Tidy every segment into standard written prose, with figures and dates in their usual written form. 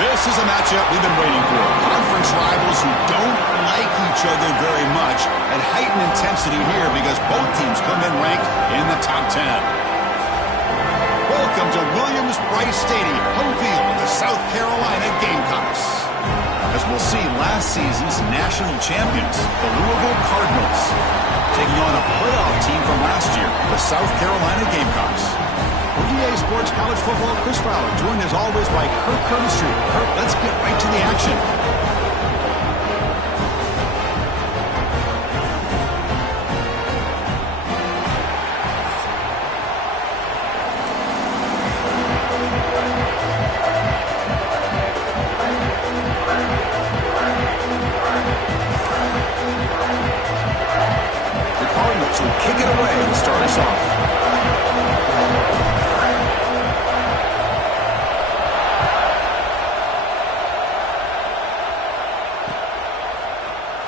This is a matchup we've been waiting for. Conference rivals who don't like each other very much, and heightened intensity here because both teams come in ranked in the top 10. Welcome to Williams-Brice Stadium, home field of the South Carolina Gamecocks. As we'll see, last season's national champions, the Louisville Cardinals, taking on a playoff team from last year, the South Carolina Gamecocks. For EA Sports College Football, Chris Fowler, joined as always by Kirk Curtis. Kirk, let's get right to the action. The Cardinals will kick it away to start us off.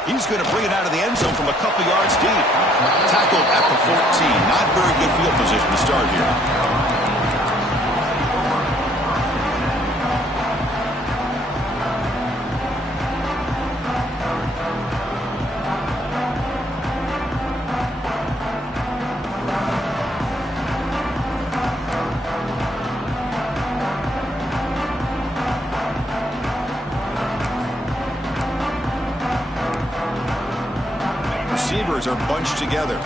He's going to bring it out of the end zone from a couple yards deep. Tackled at the 14. Not very good field position to start here. Receivers are bunched together.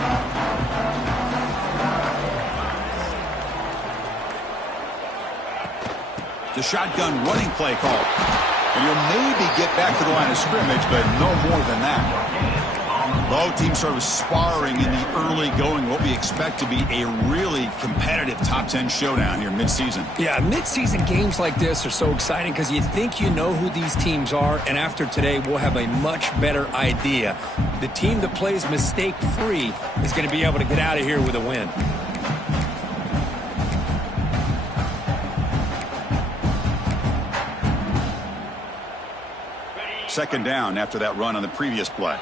The shotgun running play call. And he'll maybe get back to the line of scrimmage, but no more than that. Both teams sort of sparring in the early going, what we expect to be a really competitive top 10 showdown here mid-season. Yeah, mid-season games like this are so exciting because you think you know who these teams are, and after today we'll have a much better idea. The team that plays mistake-free is going to be able to get out of here with a win. Second down after that run on the previous play.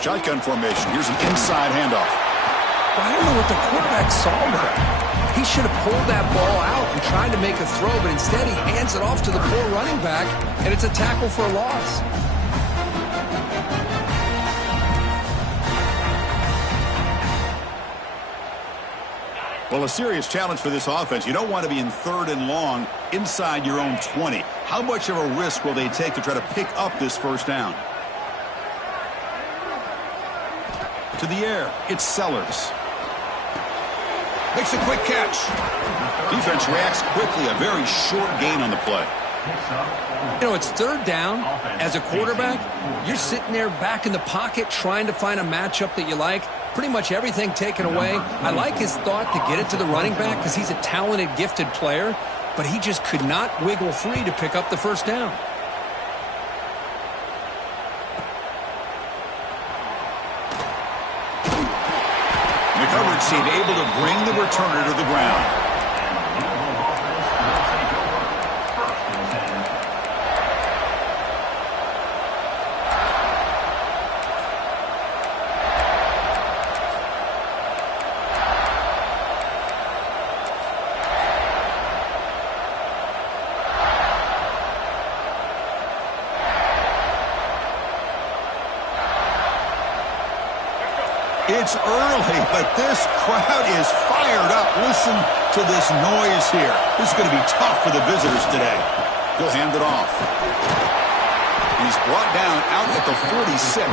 Shotgun formation. Here's an inside handoff. Well, I don't know what the quarterback saw there. He should have pulled that ball out and tried to make a throw, but instead he hands it off to the poor running back, and it's a tackle for a loss. Well, a serious challenge for this offense. You don't want to be in third and long inside your own 20. How much of a risk will they take to try to pick up this first down? To the air, it's Sellers. Makes a quick catch. Defense reacts quickly, a very short gain on the play. You know, it's third down. As a quarterback, you're sitting there back in the pocket trying to find a matchup that you like. Pretty much everything taken away. I like his thought to get it to the running back because he's a talented, gifted player, but he just could not wiggle free to pick up the first down. The coverage team able to bring the returner to the ground. It's early, but this crowd is fired up. Listen to this noise here. This is going to be tough for the visitors today. He'll hand it off. He's brought down out at the 46.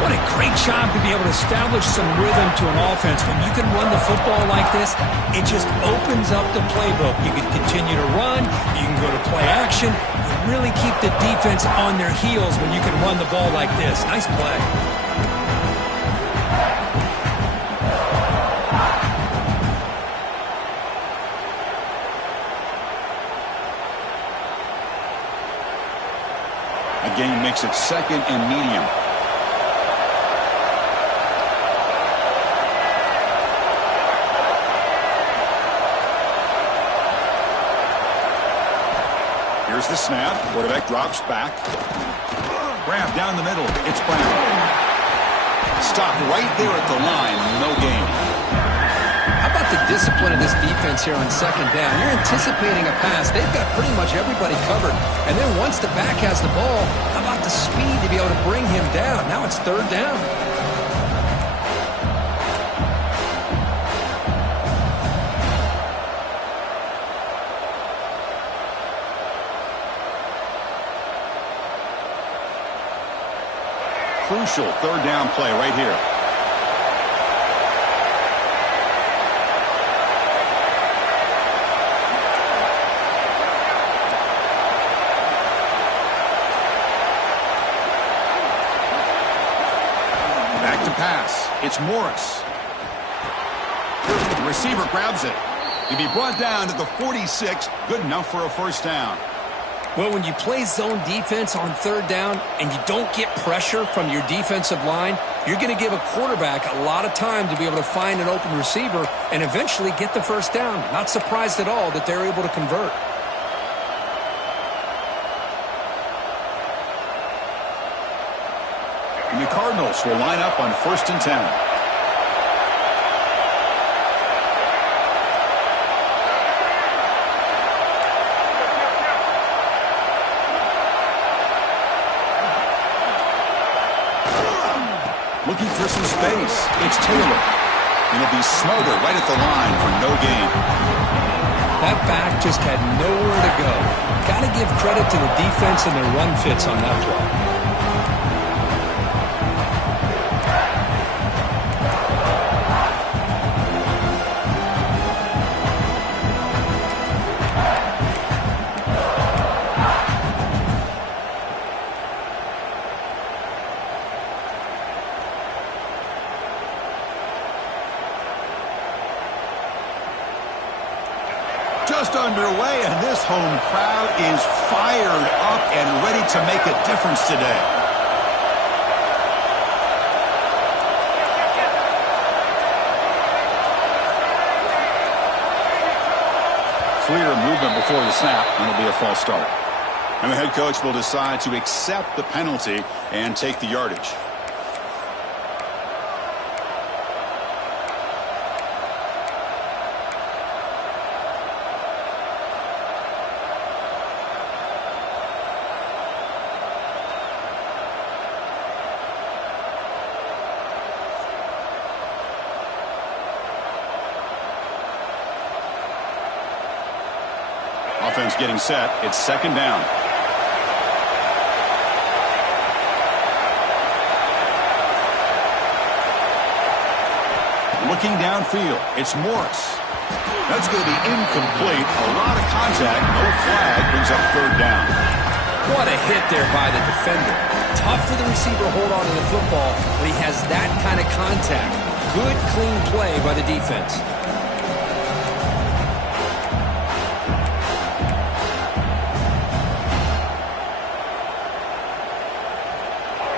What a great job to be able to establish some rhythm to an offense. When you can run the football like this, it just opens up the playbook. You can continue to run. You can go to play action. You really keep the defense on their heels when you can run the ball like this. Nice play. Again, makes it second and medium. Here's the snap. Quarterback drops back. Grab down the middle. It's Brown. Stop right there at the line. No gain. How about the discipline of this defense here on second down? You're anticipating a pass. They've got pretty much everybody covered. And then once the back has the ball, how about the speed to be able to bring him down? Now it's third down. Crucial third down play right here. Back to pass. It's Morris. The receiver grabs it. He'll be brought down to the 46. Good enough for a first down. Well, when you play zone defense on third down and you don't get pressure from your defensive line, you're going to give a quarterback a lot of time to be able to find an open receiver and eventually get the first down. Not surprised at all that they're able to convert. And the Cardinals will line up on 1st and 10. Looking for some space. It's Taylor. And he'll be smothered right at the line for no gain. That back just had nowhere to go. Got to give credit to the defense and their run fits on that play. Just underway, and this home crowd is fired up and ready to make a difference today. Clear movement before the snap, and it'll be a false start. And the head coach will decide to accept the penalty and take the yardage. Offense getting set. It's second down. Looking downfield. It's Morris. That's going to be incomplete. A lot of contact. No flag. Brings up third down. What a hit there by the defender. Tough for the receiver to hold on to the football when he has that kind of contact. Good, clean play by the defense.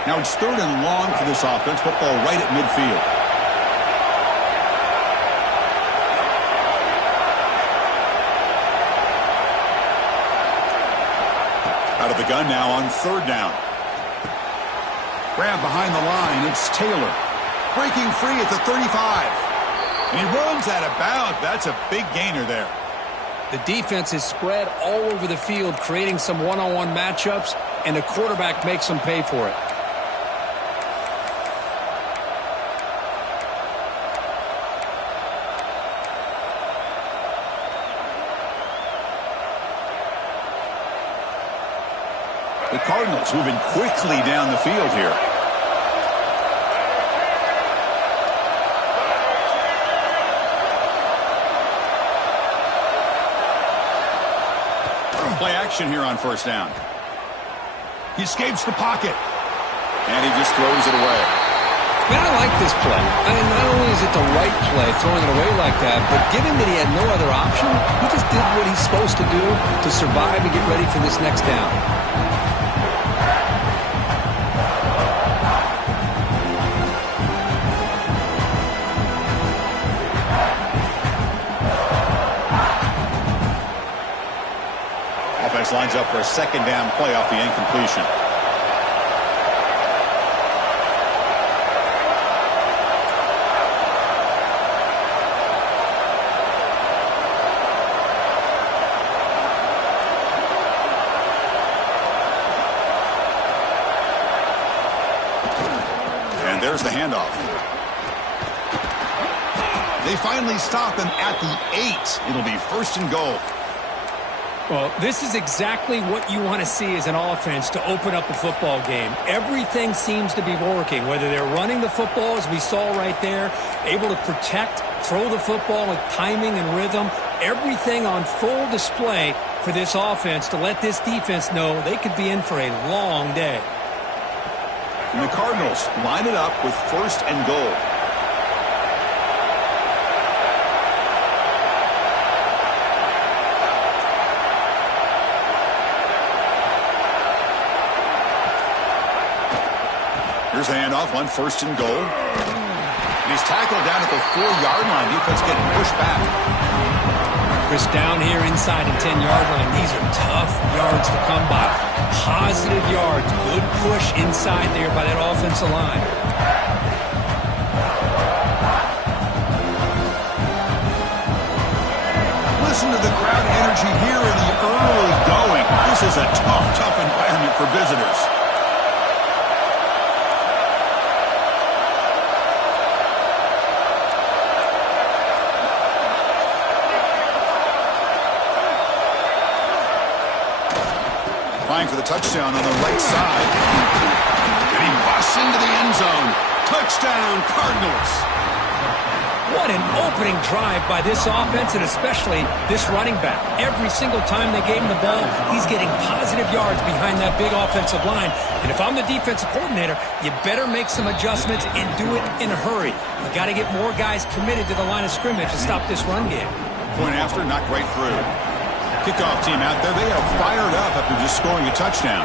Now it's third and long for this offense. Football right at midfield. Out of the gun now on third down. Grab behind the line. It's Taylor. Breaking free at the 35. And he runs out of bounds. That's a big gainer there. The defense is spread all over the field, creating some one-on-one matchups, and the quarterback makes them pay for it. The Cardinals moving quickly down the field here. Play action here on first down. He escapes the pocket. And he just throws it away. Man, I like this play. I mean, not only is it the right play, throwing it away like that, but given that he had no other option, he just did what he's supposed to do to survive and get ready for this next down. Offense lines up for a second down play off the incompletion. There's the handoff. They finally stop him at the 8. It'll be first and goal. Well, this is exactly what you want to see as an offense to open up a football game. Everything seems to be working, whether they're running the football, as we saw right there, able to protect, throw the football with timing and rhythm. Everything on full display for this offense to let this defense know they could be in for a long day. And the Cardinals line it up with first and goal. Here's the handoff on first and goal. And he's tackled down at the 4-yard line. Defense getting pushed back. Chris, down here inside the 10-yard line, these are tough yards to come by. Positive yards, good push inside there by that offensive line. Listen to the crowd energy here in the early going. This is a tough environment for visitors. For the touchdown on the right side. And he busts into the end zone. Touchdown, Cardinals. What an opening drive by this offense, and especially this running back. Every single time they gave him the ball, he's getting positive yards behind that big offensive line. And if I'm the defensive coordinator, you better make some adjustments and do it in a hurry. You got to get more guys committed to the line of scrimmage to stop this run game. Point after, knocked right through. Kickoff team out there. They are fired up after just scoring a touchdown.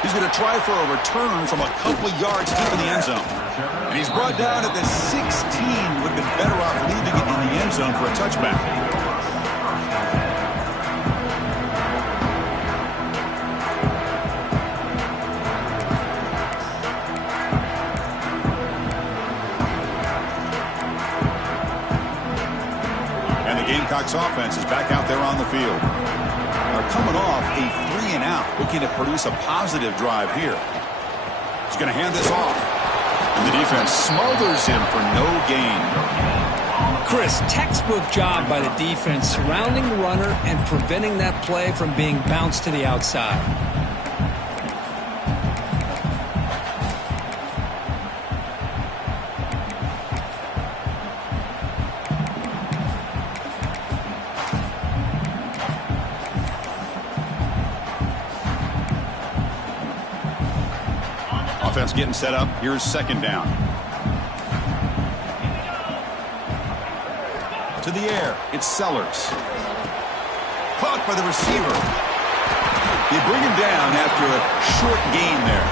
He's going to try for a return from a couple of yards deep in the end zone. And he's brought down at the 16. Would have been better off leaving it in the end zone for a touchback. Gamecocks offense is back out there on the field. They're coming off a 3-and-out, looking to produce a positive drive here. He's going to hand this off. And the defense smothers him for no gain. Chris, textbook job by the defense surrounding the runner and preventing that play from being bounced to the outside. Offense getting set up. Here's second down. To the air. It's Sellers. Caught by the receiver. They bring him down after a short gain there.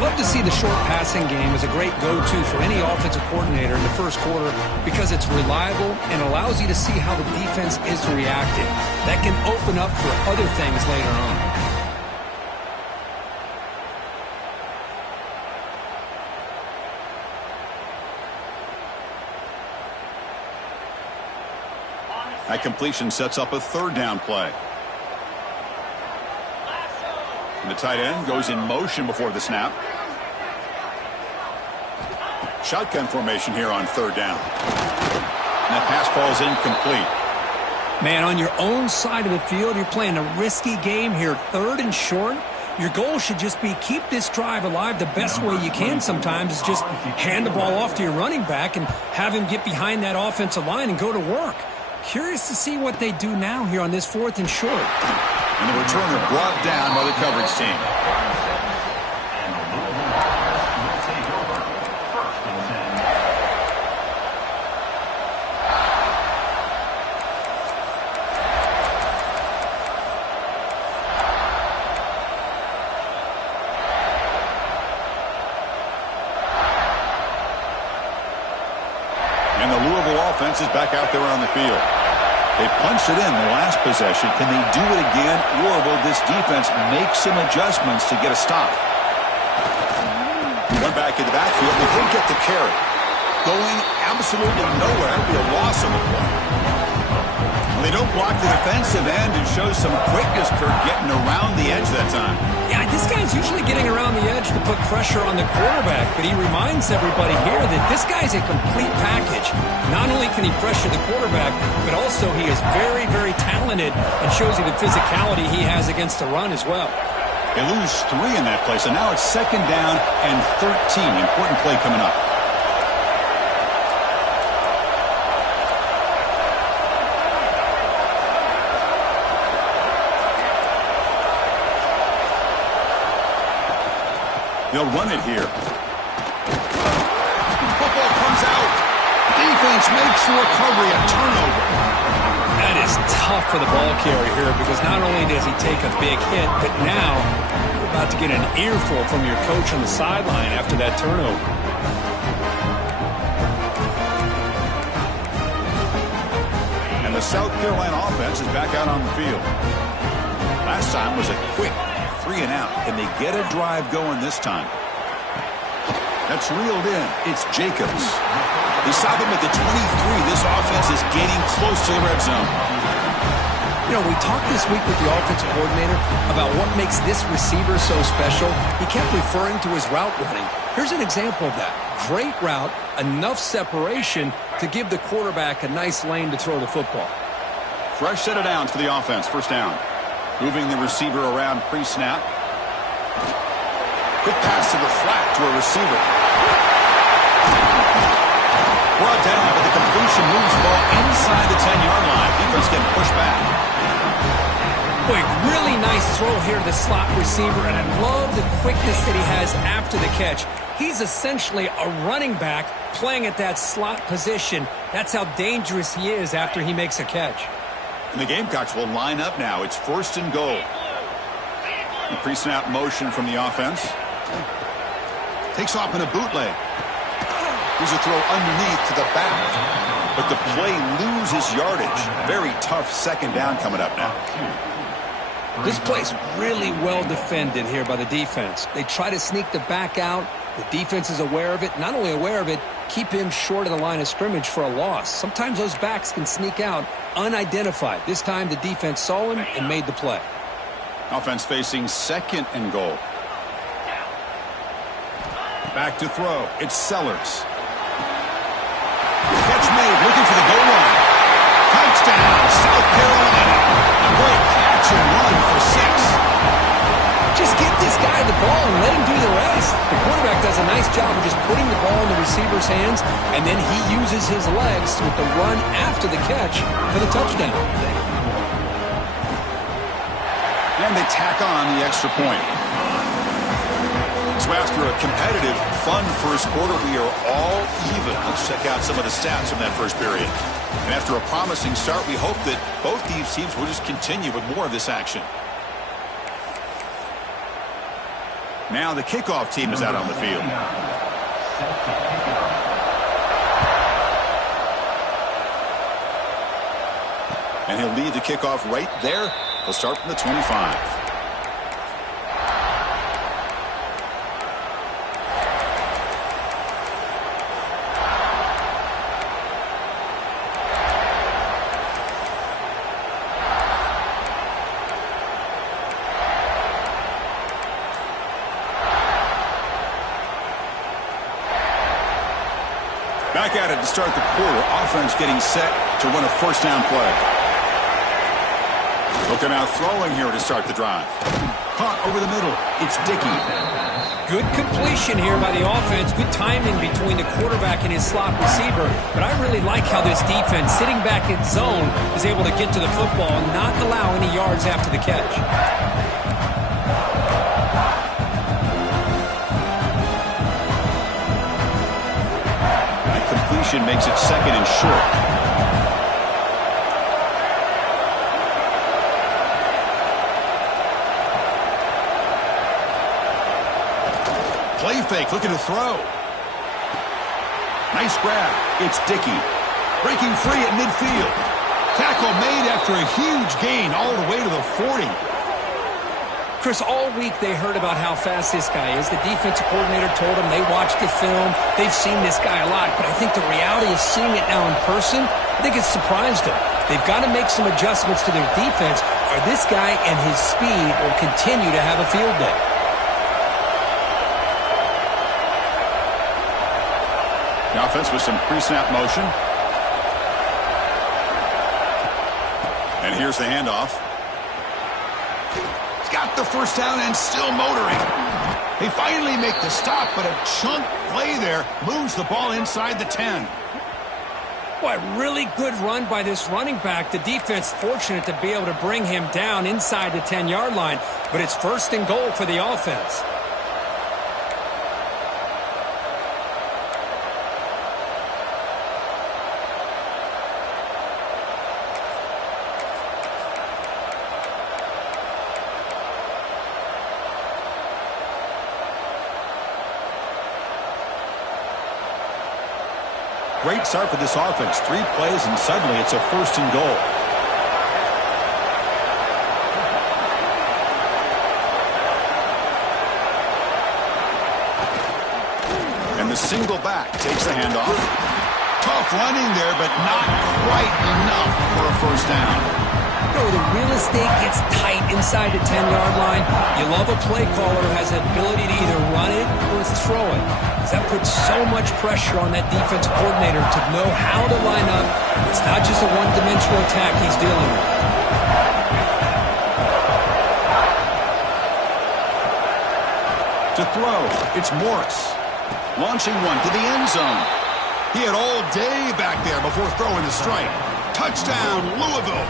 Love to see the short passing game as a great go-to for any offensive coordinator in the first quarter because it's reliable and allows you to see how the defense is reacting. That can open up for other things later on. That completion sets up a third down play. And the tight end goes in motion before the snap. Shotgun formation here on third down. And the pass falls incomplete. Man, on your own side of the field, you're playing a risky game here. 3rd and short. Your goal should just be keep this drive alive the best way you can sometimes is just hand the ball off to your running back and have him get behind that offensive line and go to work. Curious to see what they do now here on this 4th and short. And the returner brought down by the coverage team. And the Louisville offense is back out there on the field. They punched it in the last possession. Can they do it again, or will this defense make some adjustments to get a stop? One back in the backfield, but he'll get the carry. Going absolutely nowhere. It'll be a loss of a play. They don't block the defensive end and show some quickness, Kirk, getting around the edge that time. Yeah, this guy's usually getting around the edge to put pressure on the quarterback, but he reminds everybody here that this guy's a complete package. Not only can he pressure the quarterback, but also he is very, very talented and shows you the physicality he has against the run as well. They lose 3 in that play, so now it's 2nd down and 13. Important play coming up. They'll run it here. Football comes out. Defense makes the recovery, a turnover. That is tough for the ball carrier here because not only does he take a big hit, but now you're about to get an earful from your coach on the sideline after that turnover. And the South Carolina offense is back out on the field. Last time was a quick 3 and out. Can they get a drive going this time? That's reeled in. It's Jacobs. They saw them at the 23. This offense is getting close to the red zone. You know, we talked this week with the offensive coordinator about what makes this receiver so special. He kept referring to his route running. Here's an example of that. Great route, enough separation to give the quarterback a nice lane to throw the football. Fresh set of downs for the offense. 1st down. Moving the receiver around pre-snap. Quick pass to the flat to a receiver. Brought down, but the completion moves the ball inside the 10-yard line. Defense getting pushed back. Boy, really nice throw here to the slot receiver, and I love the quickness that he has after the catch. He's essentially a running back playing at that slot position. That's how dangerous he is after he makes a catch. And the Gamecocks will line up now. It's 1st and goal. The pre-snap motion from the offense. Takes off in a bootleg. Here's a throw underneath to the back. But the play loses yardage. Very tough 2nd down coming up now. This play's really well defended here by the defense. They try to sneak the back out. The defense is aware of it. Not only aware of it, keep him short of the line of scrimmage for a loss. Sometimes those backs can sneak out unidentified. This time the defense saw him and made the play. Offense facing 2nd and goal. Back to throw. It's Sellers. Catch made. Looking for the goal line. Touchdown, South Carolina. A great catch and run for 6. Just get this guy the ball and let him do the rest. The quarterback does a nice job of just putting the ball in the receiver's hands, and then he uses his legs with the run after the catch for the touchdown. And they tack on the extra point. So after a competitive, fun first quarter, we are all even. Let's check out some of the stats from that first period. And after a promising start, we hope that both these teams will just continue with more of this action. Now the kickoff team is out on the field. And he'll lead the kickoff right there. He'll start from the 25. Back at it to start the quarter. Offense getting set to run a first down play. They'll come out throwing here to start the drive. Caught over the middle. It's Dickey. Good completion here by the offense. Good timing between the quarterback and his slot receiver. But I really like how this defense, sitting back in zone, is able to get to the football and not allow any yards after the catch. That completion makes it second and short. Play fake, looking to throw. Nice grab. It's Dickey. Breaking free at midfield. Tackle made after a huge gain all the way to the 40. Chris, all week they heard about how fast this guy is. The defensive coordinator told them they watched the film. They've seen this guy a lot. But I think the reality of seeing it now in person, I think it's surprised them. They've got to make some adjustments to their defense, or this guy and his speed will continue to have a field day. The offense with some pre-snap motion. And here's the handoff. He's got the first down and still motoring. They finally make the stop, but a chunk play there moves the ball inside the 10. Boy, really good run by this running back. The defense fortunate to be able to bring him down inside the 10-yard line, but it's first and goal for the offense. Great start for this offense. 3 plays, and suddenly it's a first and goal. And the single back takes the handoff. Tough running there, but not quite enough for a first down. The real estate gets tight inside the 10-yard line. You love a play caller who has the ability to either run it or throw it. That puts so much pressure on that defensive coordinator to know how to line up. It's not just a one-dimensional attack he's dealing with. To throw, it's Morris. Launching one to the end zone. He had all day back there before throwing the strike. Touchdown, Louisville.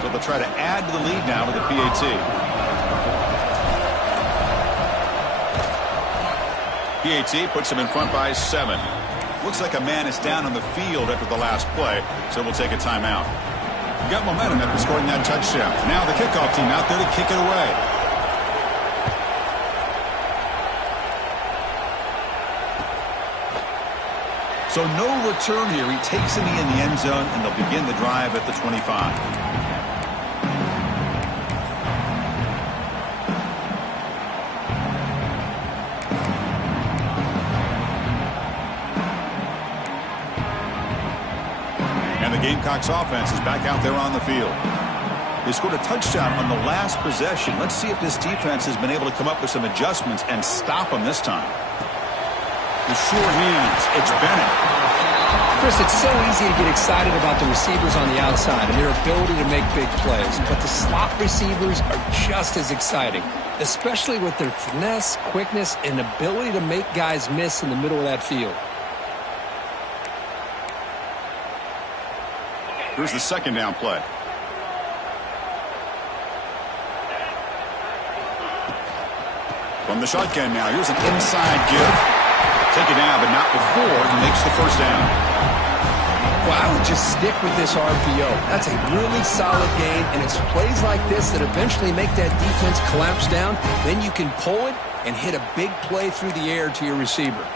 So they'll try to add to the lead now with the PAT. PAT puts them in front by 7. Looks like a man is down on the field after the last play, so we'll take a timeout. Got momentum after scoring that touchdown. Now the kickoff team out there to kick it away. So no return here. He takes it in the end zone, and they'll begin the drive at the 25. And the Gamecocks offense is back out there on the field. They scored a touchdown on the last possession. Let's see if this defense has been able to come up with some adjustments and stop them this time. The short hands, it's Bennett. Chris, it's so easy to get excited about the receivers on the outside and their ability to make big plays, but the slot receivers are just as exciting, especially with their finesse, quickness, and ability to make guys miss in the middle of that field. Here's the second down play. From the shotgun now, here's an inside give. Take it down, but not before he makes the first down. Well, I would just stick with this RPO. That's a really solid gain, and it's plays like this that eventually make that defense collapse down. Then you can pull it and hit a big play through the air to your receiver.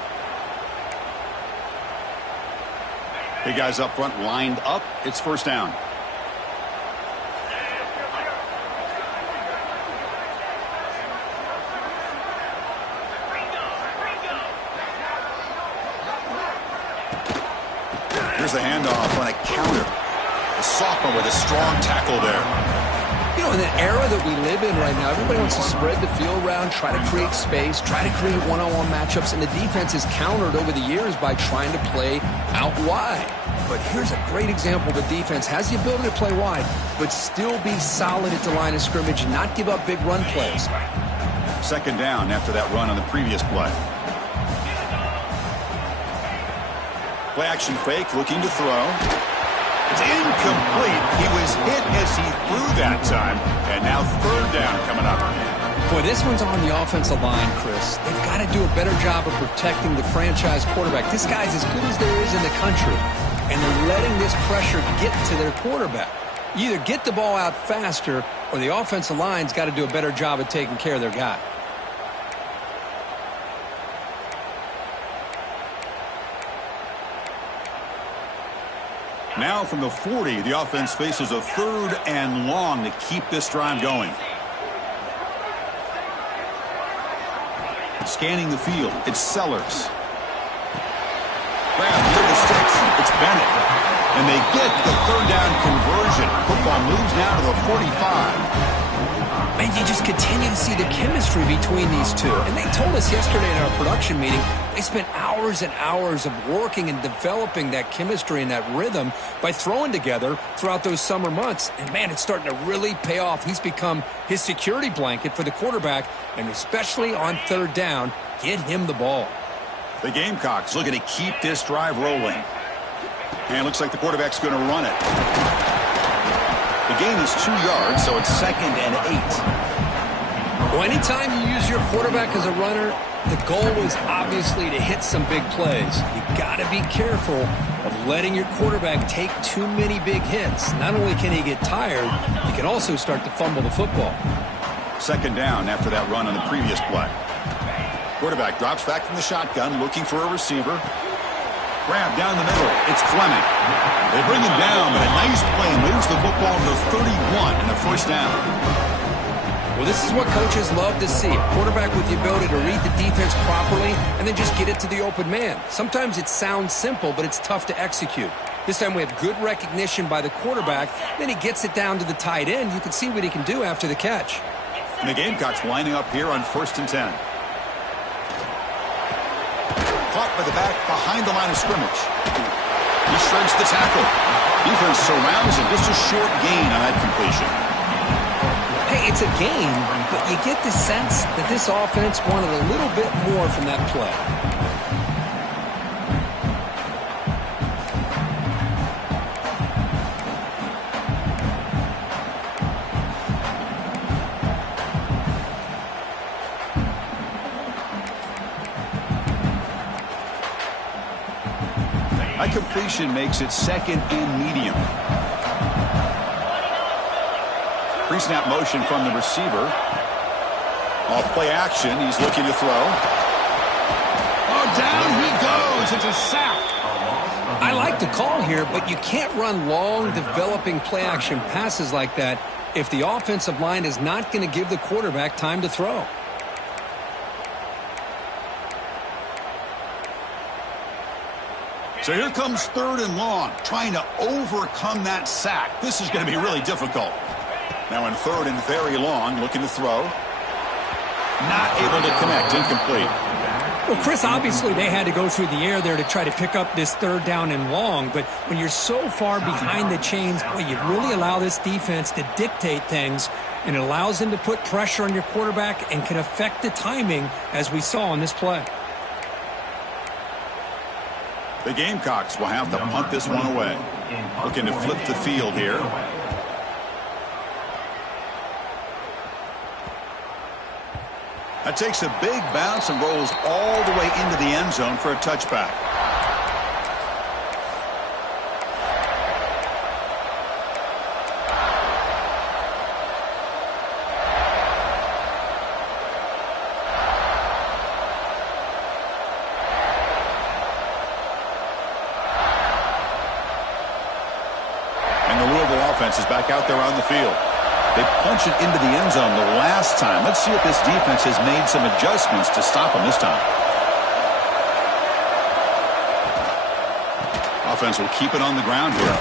Big guys up front lined up. It's first down. Here's the handoff on a counter. The sophomore with a strong tackle there. You know, in the era that we live in right now, everybody wants to spread the field around, try to create space, try to create one-on-one matchups, and the defense is countered over the years by trying to play out wide. But here's a great example. The defense has the ability to play wide, but still be solid at the line of scrimmage and not give up big run plays. Second down after that run on the previous play. Play action fake, looking to throw. It's incomplete. He was hit as he threw that time. And now third down coming up. Boy, this one's on the offensive line, Chris. They've got to do a better job of protecting the franchise quarterback. This guy's as good as there is in the country. And they're letting this pressure get to their quarterback. You either get the ball out faster or the offensive line's got to do a better job of taking care of their guy. Now from the 40, the offense faces a third and long to keep this drive going. Scanning the field, it's Sellers. Grab near the sticks, it's Bennett. And they get the third down conversion. Football moves now to the 45. Man, you just continue to see the chemistry between these two. And they told us yesterday in our production meeting, they spent hours and hours of working and developing that chemistry and that rhythm by throwing together throughout those summer months. And, man, it's starting to really pay off. He's become his security blanket for the quarterback, and especially on third down, get him the ball. The Gamecocks looking to keep this drive rolling. And it looks like the quarterback's going to run it. The gain is 2 yards, so it's 2nd and 8. Well, anytime you use your quarterback as a runner, the goal is obviously to hit some big plays. You got to be careful of letting your quarterback take too many big hits. Not only can he get tired, he can also start to fumble the football. Second down after that run on the previous play. Quarterback drops back from the shotgun, looking for a receiver. Grab down the middle. It's Fleming. They bring him down, but a nice play moves the football to 31 and a first down. Well, this is what coaches love to see. A quarterback with the ability to read the defense properly and then just get it to the open man. Sometimes it sounds simple, but it's tough to execute. This time we have good recognition by the quarterback. Then he gets it down to the tight end. You can see what he can do after the catch. And the Gamecocks lining up here on 1st and 10. Caught by the back behind the line of scrimmage. He shreds the tackle. Defense surrounds him. Just a short gain on that completion. Hey, it's a gain, but you get the sense that this offense wanted a little bit more from that play. That completion makes it 2nd and medium. Pre-snap motion from the receiver. Off play action. He's looking to throw. Oh, down he goes. It's a sack. I like the call here, but you can't run long, developing play-action passes like that if the offensive line is not going to give the quarterback time to throw. So here comes 3rd and long, trying to overcome that sack. This is going to be really difficult. Now in 3rd and very long, looking to throw. Not able to connect, incomplete. Well, Chris, obviously they had to go through the air there to try to pick up this 3rd down and long, but when you're so far behind the chains, boy, you really allow this defense to dictate things, and it allows them to put pressure on your quarterback and can affect the timing, as we saw on this play. The Gamecocks will have to punt this one away. Looking to flip the field here. That takes a big bounce and rolls all the way into the end zone for a touchback. Is back out there on the field. They punch it into the end zone the last time. Let's see if this defense has made some adjustments to stop them this time. Offense will keep it on the ground here.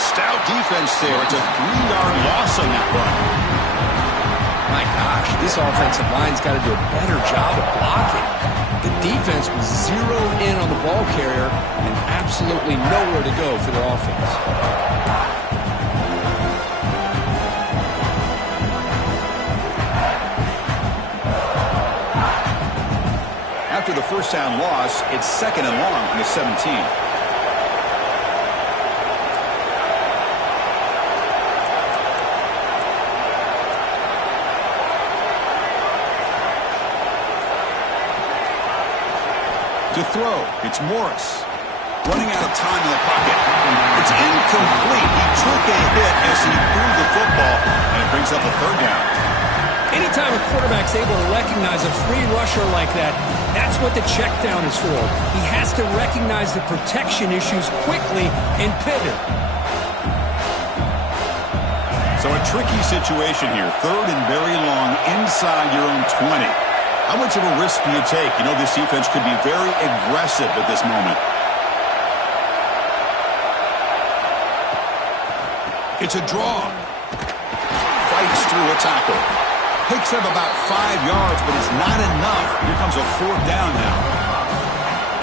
Stout defense there. It's a 3-yard loss on that run. My gosh, this offensive line's got to do a better job of blocking. The defense was zeroed in on the ball carrier and absolutely nowhere to go for their offense. After the first down loss, it's 2nd and long from the 17. To throw, it's Morris. Running out of time in the pocket. It's incomplete. He took a hit as he threw the football, and it brings up a 3rd down. Anytime a quarterback's able to recognize a free rusher like that, that's what the check down is for. He has to recognize the protection issues quickly and pivot. So a tricky situation here. 3rd and very long inside your own 20. How much of a risk do you take? You know, this defense could be very aggressive at this moment. It's a draw. Fights through a tackle. Picks up about 5 yards, but it's not enough. Here comes a 4th down now.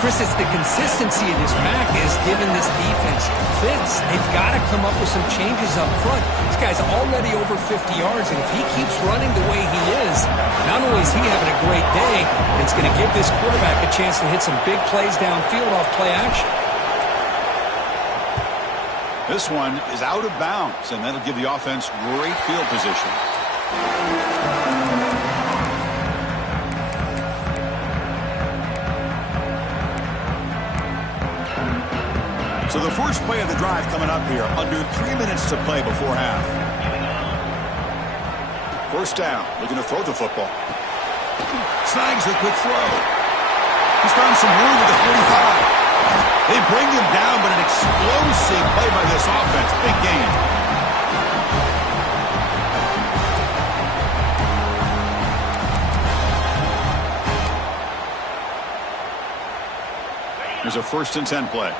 Chris, it's the consistency of this back is giving this defense fits. They've got to come up with some changes up front. This guy's already over 50 yards, and if he keeps running the way he is, not only is he having a great day, it's going to give this quarterback a chance to hit some big plays downfield off play action. This one is out of bounds, and that'll give the offense great field position. So the first play of the drive coming up here, under 3 minutes to play before half. 1st down, looking to throw the football. Snags a quick throw. He's found some room at the 45. They bring him down, but an explosive play by this offense. Big gain. There's a 1st and 10 play.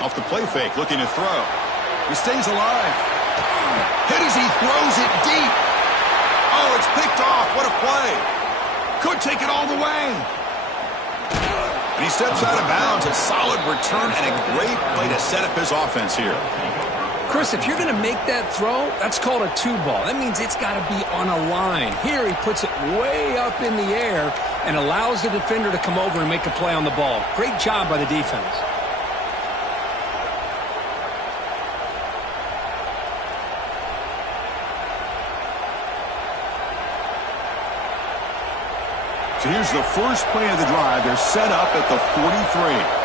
Off the play fake, looking to throw. He stays alive. Hit as he throws it deep. Oh, it's picked off. What a play. Could take it all the way. And he steps out of bounds. A solid return and a great play to set up his offense here. Chris, if you're going to make that throw, that's called a 2-ball. That means it's got to be on a line. Here he puts it way up in the air and allows the defender to come over and make a play on the ball. Great job by the defense. So here's the first play of the drive. They're set up at the 43.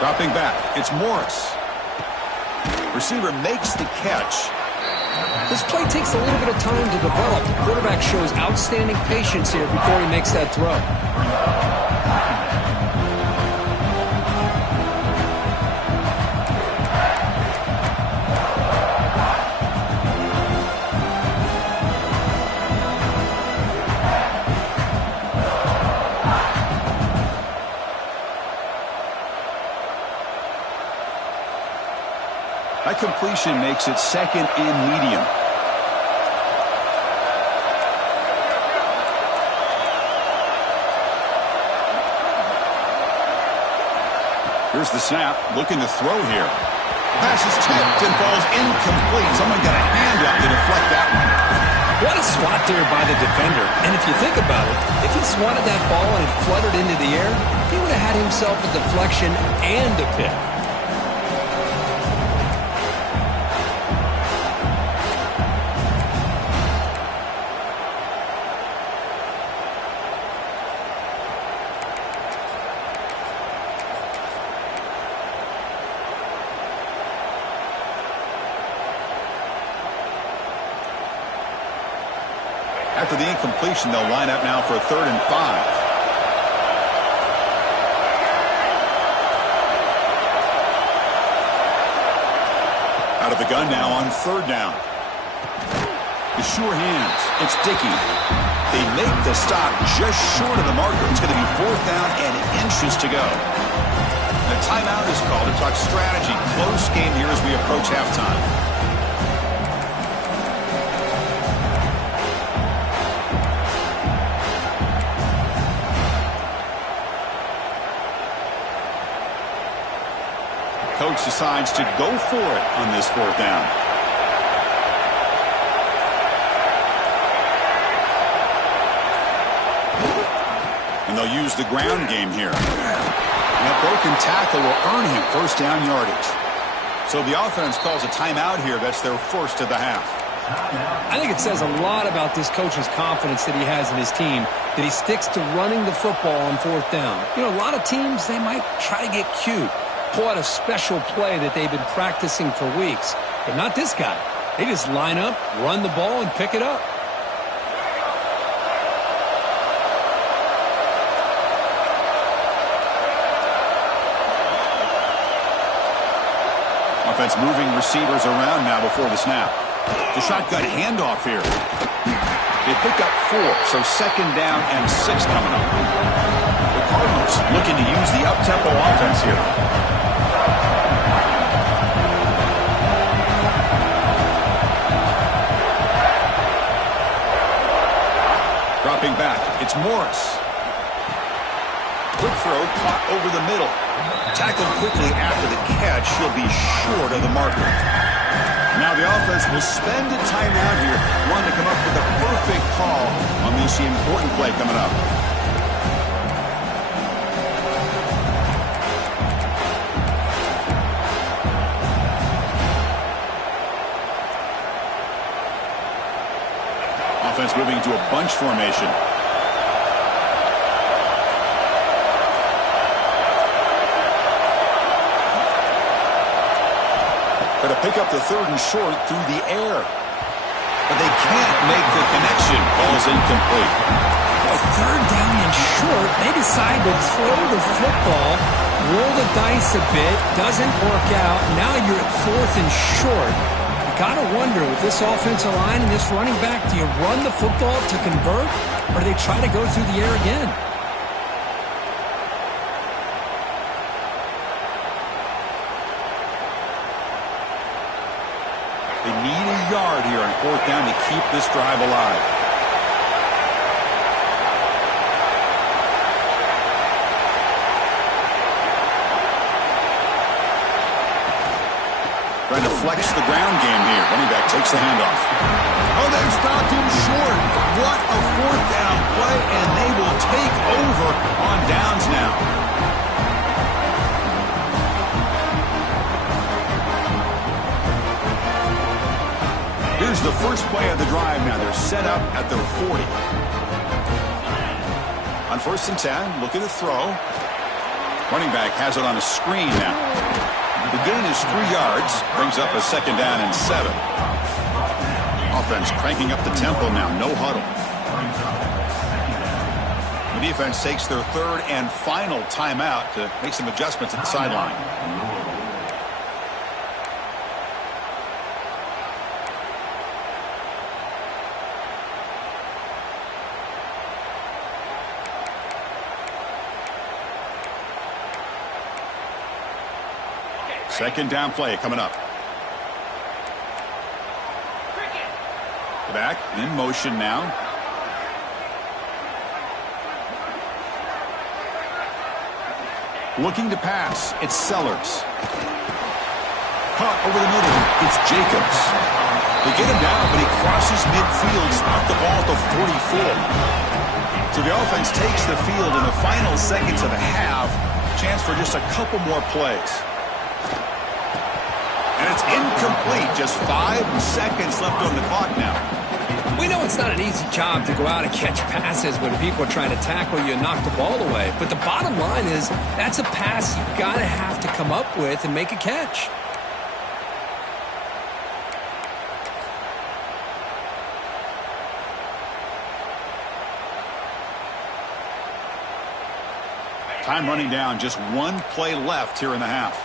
Dropping back, it's Morris. Receiver makes the catch. This play takes a little bit of time to develop. The quarterback shows outstanding patience here before he makes that throw. That completion makes it 2nd and medium. Here's the snap, looking to throw here. Pass is tipped and falls incomplete. Someone got a hand up to deflect that one. What a swat there by the defender. And if you think about it, if he swatted that ball and it fluttered into the air, he would have had himself a deflection and a pick. After the incompletion, they'll line up now for a 3rd and 5. Out of the gun now on 3rd down. The sure hands. It's Dickey. They make the stop just short of the marker. It's going to be 4th down and inches to go. The timeout is called to talk strategy. Close game here as we approach halftime. Coach decides to go for it on this 4th down. And they'll use the ground game here. And that broken tackle will earn him 1st down yardage. So the offense calls a timeout here. That's their 1st of the half. I think it says a lot about this coach's confidence that he has in his team, that he sticks to running the football on 4th down. You know, a lot of teams, they might try to get cute, pull out a special play that they've been practicing for weeks. But not this guy. They just line up, run the ball, and pick it up. Offense moving receivers around now before the snap. The shotgun handoff here. They pick up 4, so 2nd down and 6 coming up. The Cardinals looking to use the up-tempo offense here. Dropping back, it's Morris. Quick throw, caught over the middle. Tackled quickly after the catch. He'll be short of the marker. Now the offense will spend a timeout here, wanting to come up with a perfect call on this important play coming up. Offense moving to a bunch formation. Going to pick up the 3rd and short through the air. But they can't make the connection. Ball's incomplete. Well, 3rd down and short, they decide to throw the football, roll the dice a bit, doesn't work out. Now you're at 4th and short. You got to wonder, with this offensive line and this running back, do you run the football to convert, or do they try to go through the air again? They need a yard here on 4th down to keep this drive alive. Trying to flex the ground game here. Running back takes the handoff. Oh, they've stopped him short. What a 4th down play, and they will take over on downs now. Here's the first play of the drive now. They're set up at their 40. On 1st and 10, looking to throw. Running back has it on a screen now. The gain is 3 yards, brings up a 2nd down and 7. Offense cranking up the tempo now, no huddle. The defense takes their 3rd and final timeout to make some adjustments at the sideline. Second down play coming up. Back in motion now. Looking to pass. It's Sellers. Caught over the middle. It's Jacobs. They get him down, but he crosses midfield. Stopped the ball at the 44. So the offense takes the field in the final seconds of the half. Chance for just a couple more plays. And it's incomplete. Just 5 seconds left on the clock now. We know it's not an easy job to go out and catch passes when people are trying to tackle you and knock the ball away. But the bottom line is that's a pass you got to have to come up with and make a catch. Time running down. Just 1 play left here in the half.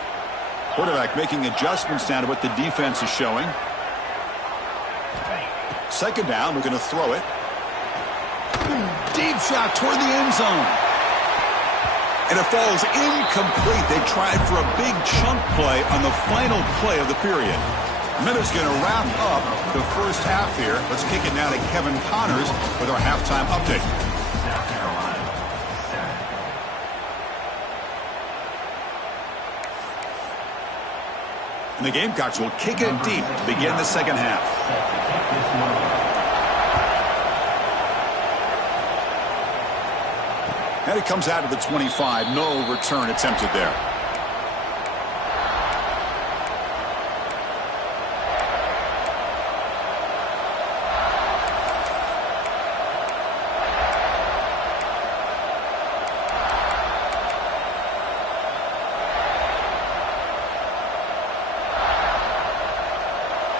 Quarterback making adjustments now to what the defense is showing. Second down, we're going to throw it. deep shot toward the end zone. And it falls incomplete. They tried for a big chunk play on the final play of the period. Minutes going to wrap up the first half here. Let's kick it now to Kevin Connors with our halftime update. And the Gamecocks will kick it deep to begin the second half. And it comes out of the 25. No return attempted there.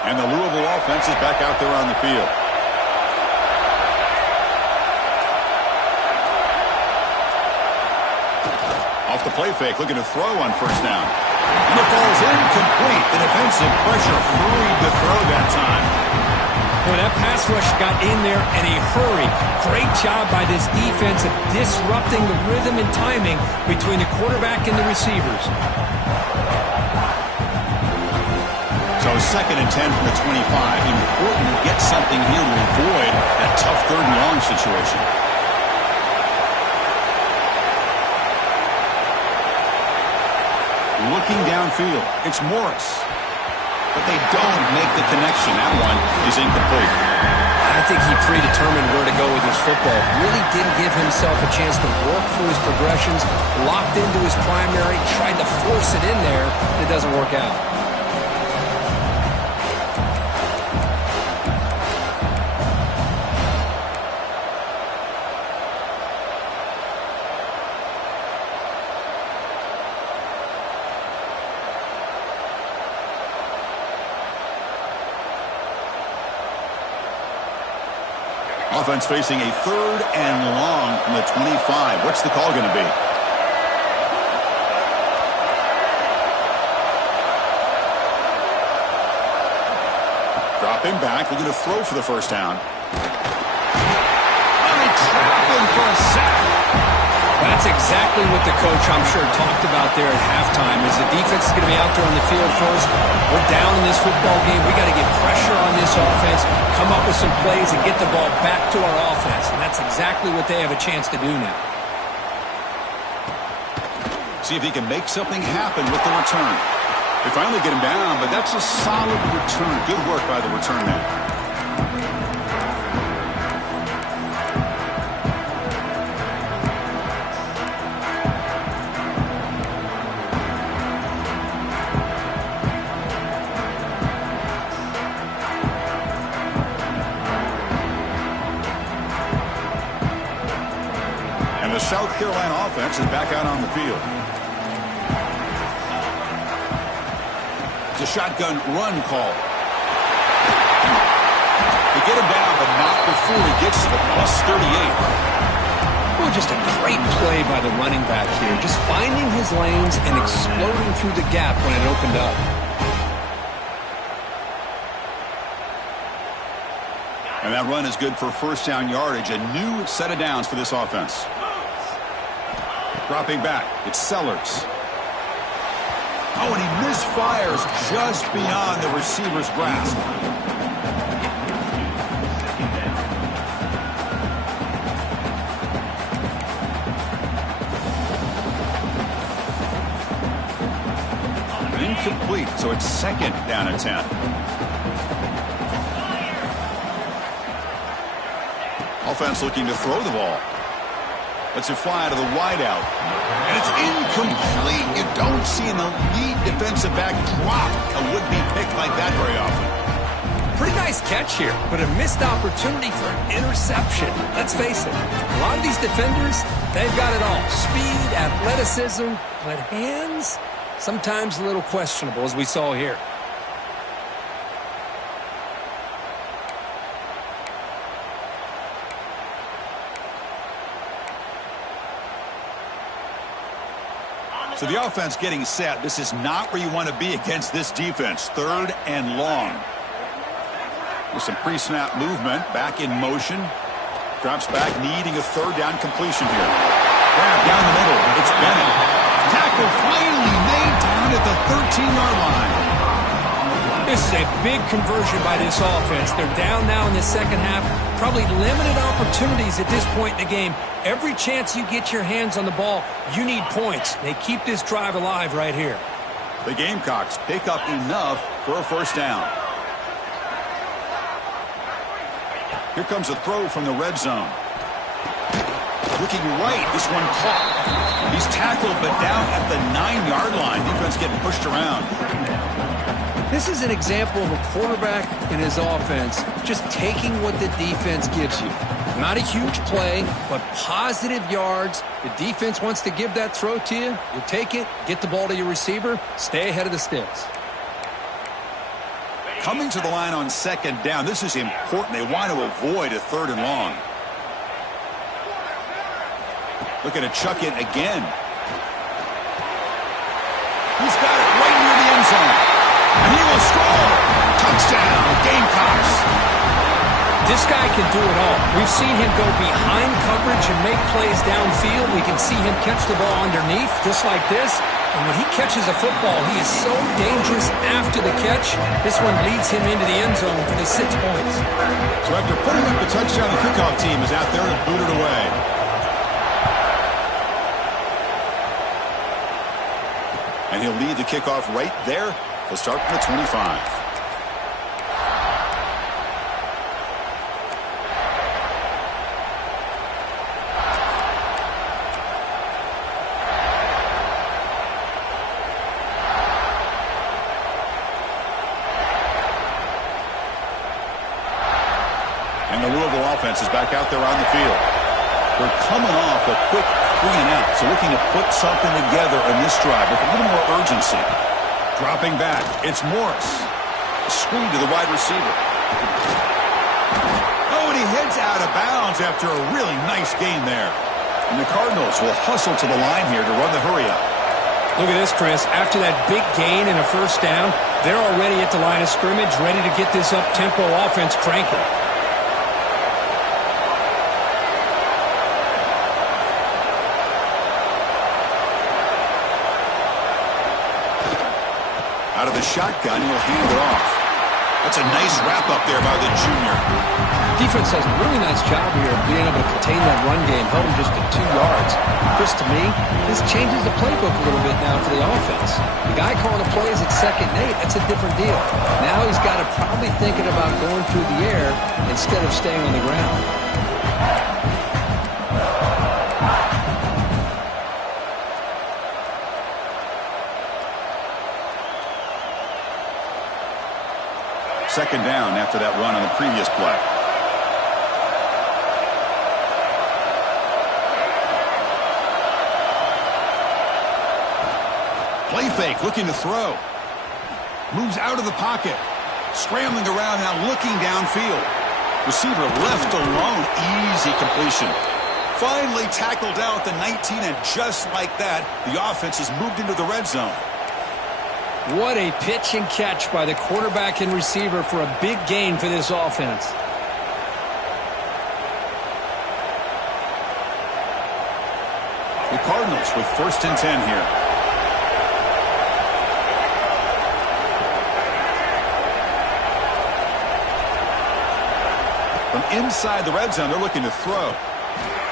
And the Louisville offense is back out there on the field. Off the play fake, looking to throw on first down. And it falls incomplete. The defensive pressure hurried the throw that time. Well, that pass rush got in there in a hurry. Great job by this defense of disrupting the rhythm and timing between the quarterback and the receivers. So 2nd and 10 from the 25. Important to get something here to avoid that tough 3rd and long situation. Looking downfield, it's Morris. But they don't make the connection. That one is incomplete. I think he predetermined where to go with his football. Really didn't give himself a chance to work through his progressions. Locked into his primary, tried to force it in there. It doesn't work out. Offense facing a 3rd and long from the 25. What's the call going to be? Dropping back, looking to throw for the first down. And they trap him for a sack. That's exactly what the coach, I'm sure, talked about there at halftime. Is the defense is going to be out there on the field first. We're down in this football game. We got to get pressure on this offense, come up with some plays, and get the ball back to our offense. And that's exactly what they have a chance to do now. See if he can make something happen with the return. They finally get him down, but that's a solid return. Good work by the return man. South Carolina offense is back out on the field. It's a shotgun run call. They get him down, but not before he gets to the +38. Well, just a great play by the running back here. Just finding his lanes and exploding through the gap when it opened up. And that run is good for first down yardage. A new set of downs for this offense. Dropping back, it's Sellers. Oh, and he misfires just beyond the receiver's grasp. Incomplete, so it's 2nd down and 10. Offense looking to throw the ball. Lets it fly to the wideout. And it's incomplete. You don't see an elite defensive back drop a would-be pick like that very often. Pretty nice catch here, but a missed opportunity for an interception. Let's face it, a lot of these defenders, they've got it all. Speed, athleticism, but hands, sometimes a little questionable, as we saw here. So the offense getting set. This is not where you want to be against this defense. 3rd and long. With some pre-snap movement, back in motion. Drops back, needing a third down completion here. Grab down the middle. It's Bennett. Tackle finally made down at the 13-yard line. This is a big conversion by this offense. They're down now in the second half. Probably limited opportunities at this point in the game. Every chance you get your hands on the ball, you need points. They keep this drive alive right here. The Gamecocks pick up enough for a first down. Here comes a throw from the red zone. Looking right, this one caught. He's tackled, but down at the 9-yard line. Defense getting pushed around. This is an example of a quarterback and his offense just taking what the defense gives you. Not a huge play, but positive yards. The defense wants to give that throw to you. You take it, get the ball to your receiver, stay ahead of the sticks. Coming to the line on second down, this is important. They want to avoid a third and long. Looking to chuck it again. He's got it right near the end zone. And he will score. Touchdown, Gamecocks. This guy can do it all. We've seen him go behind coverage and make plays downfield. We can see him catch the ball underneath, just like this. And when he catches a football, he is so dangerous after the catch. This one leads him into the end zone for the 6 points. So after putting up the touchdown, the kickoff team is out there to boot it away. And he'll lead the kickoff right there. He'll start from the 25. And the Louisville offense is back out there on the field. They're coming off a quick 3 and out, so looking to put something together in this drive with a little more urgency. Dropping back, it's Morris. A screen to the wide receiver. Oh, and he heads out of bounds after a really nice gain there. And the Cardinals will hustle to the line here to run the hurry up. Look at this, Chris. After that big gain and a first down, they're already at the line of scrimmage, ready to get this up-tempo offense cranking. Out of the shotgun, he'll hand it off. That's a nice wrap-up there by the junior. Defense does a really nice job here of being able to contain that run game, held him just to 2 yards. Chris, to me, this changes the playbook a little bit now for the offense. The guy calling the plays at 2nd and 8, that's a different deal. Now he's got to probably thinking about going through the air instead of staying on the ground. Second down after that run on the previous play. Play fake, looking to throw. Moves out of the pocket. Scrambling around now, looking downfield. Receiver left alone. Easy completion. Finally tackled down at the 19, and just like that, the offense has moved into the red zone. What a pitch and catch by the quarterback and receiver for a big gain for this offense. The Cardinals with 1st and 10 here. From inside the red zone, they're looking to throw.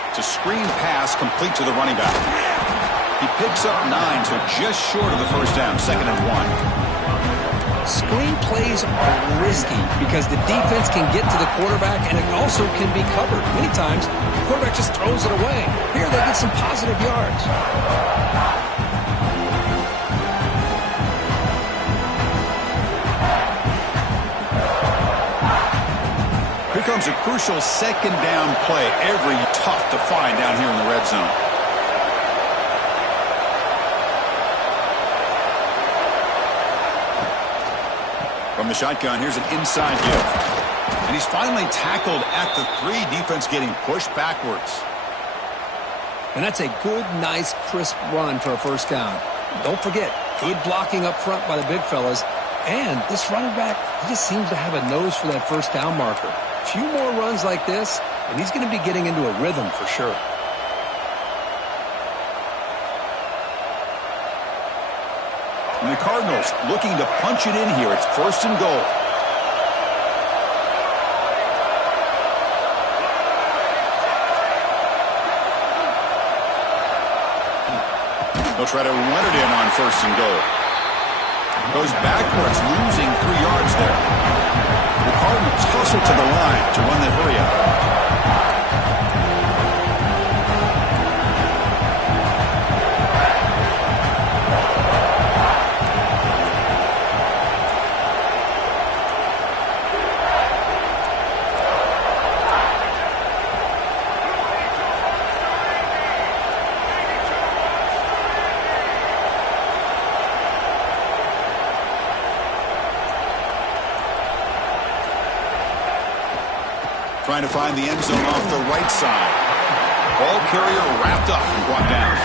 It's a screen pass complete to the running back. He picks up 9, so just short of the first down, 2nd and 1. Screen plays are risky because the defense can get to the quarterback, and it also can be covered. Many times, the quarterback just throws it away. Here, they get some positive yards. Here comes a crucial 2nd down play. Every tough to find down here in the red zone. From the shotgun, here's an inside give. And he's finally tackled at the 3. Defense getting pushed backwards. And that's a good, nice, crisp run for a first down. Don't forget, good blocking up front by the big fellas. And this running back, he just seems to have a nose for that first down marker. A few more runs like this, and he's going to be getting into a rhythm for sure. And the Cardinals looking to punch it in here. It's 1st and goal. They'll try to run it in on 1st and goal. Goes backwards, losing 3 yards there. The Cardinals hustle to the line to run the hurry up. Trying to find the end zone off the right side. Ball carrier wrapped up and brought down.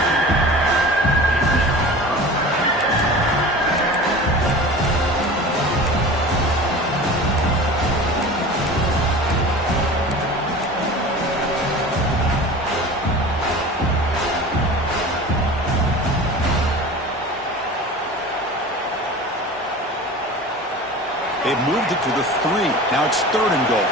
They've moved it to the 3. Now it's 3rd and goal.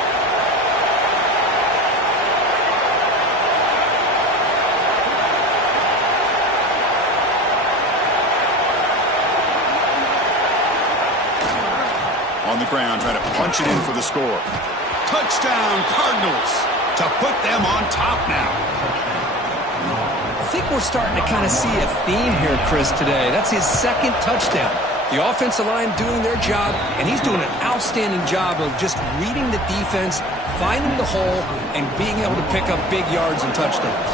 On the ground, trying to punch it in for the score. Touchdown, Cardinals, to put them on top now. I think we're starting to kind of see a theme here, Chris, today. That's his 2nd touchdown. The offensive line doing their job, and he's doing an outstanding job of just reading the defense, finding the hole, and being able to pick up big yards and touchdowns.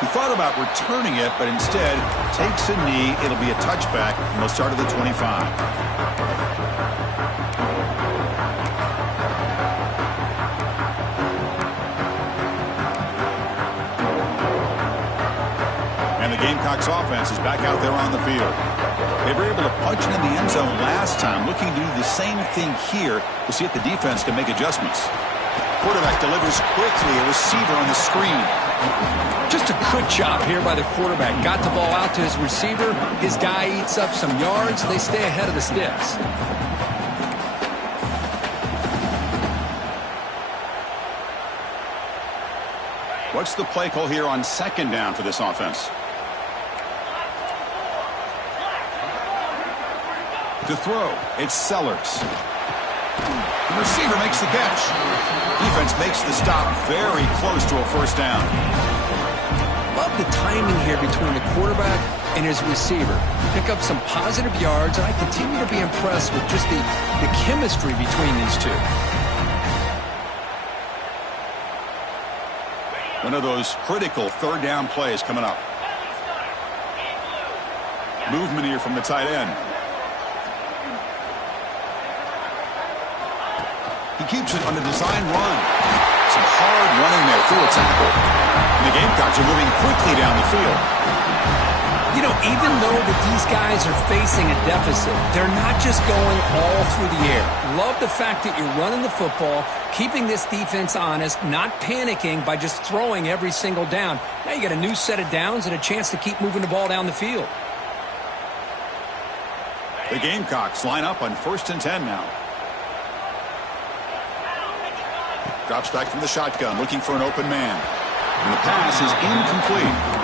He thought about returning it, but instead takes a knee. It'll be a touchback, and they'll start at the 25. And the Gamecocks offense is back out there on the field. They were able to punch it in the end zone last time, looking to do the same thing here. We'll see if the defense can make adjustments. Quarterback delivers quickly, a receiver on the screen. Just a good job here by the quarterback. Got the ball out to his receiver. His guy eats up some yards. They stay ahead of the sticks. What's the play call here on 2nd down for this offense? To throw, it's Sellers. The receiver makes the catch. Defense makes the stop very close to a 1st down. Love the timing here between the quarterback and his receiver. Pick up some positive yards, and I continue to be impressed with just the chemistry between these two. One of those critical 3rd down plays coming up. Movement here from the tight end. He keeps it on the design run. Some hard running there through a tackle. And the Gamecocks are moving quickly down the field. You know, even though that these guys are facing a deficit, they're not just going all through the air. Love the fact that you're running the football, keeping this defense honest, not panicking by just throwing every single down. Now you got a new set of downs and a chance to keep moving the ball down the field. The Gamecocks line up on 1st and 10 now. Drops back from the shotgun, looking for an open man. And the pass is incomplete.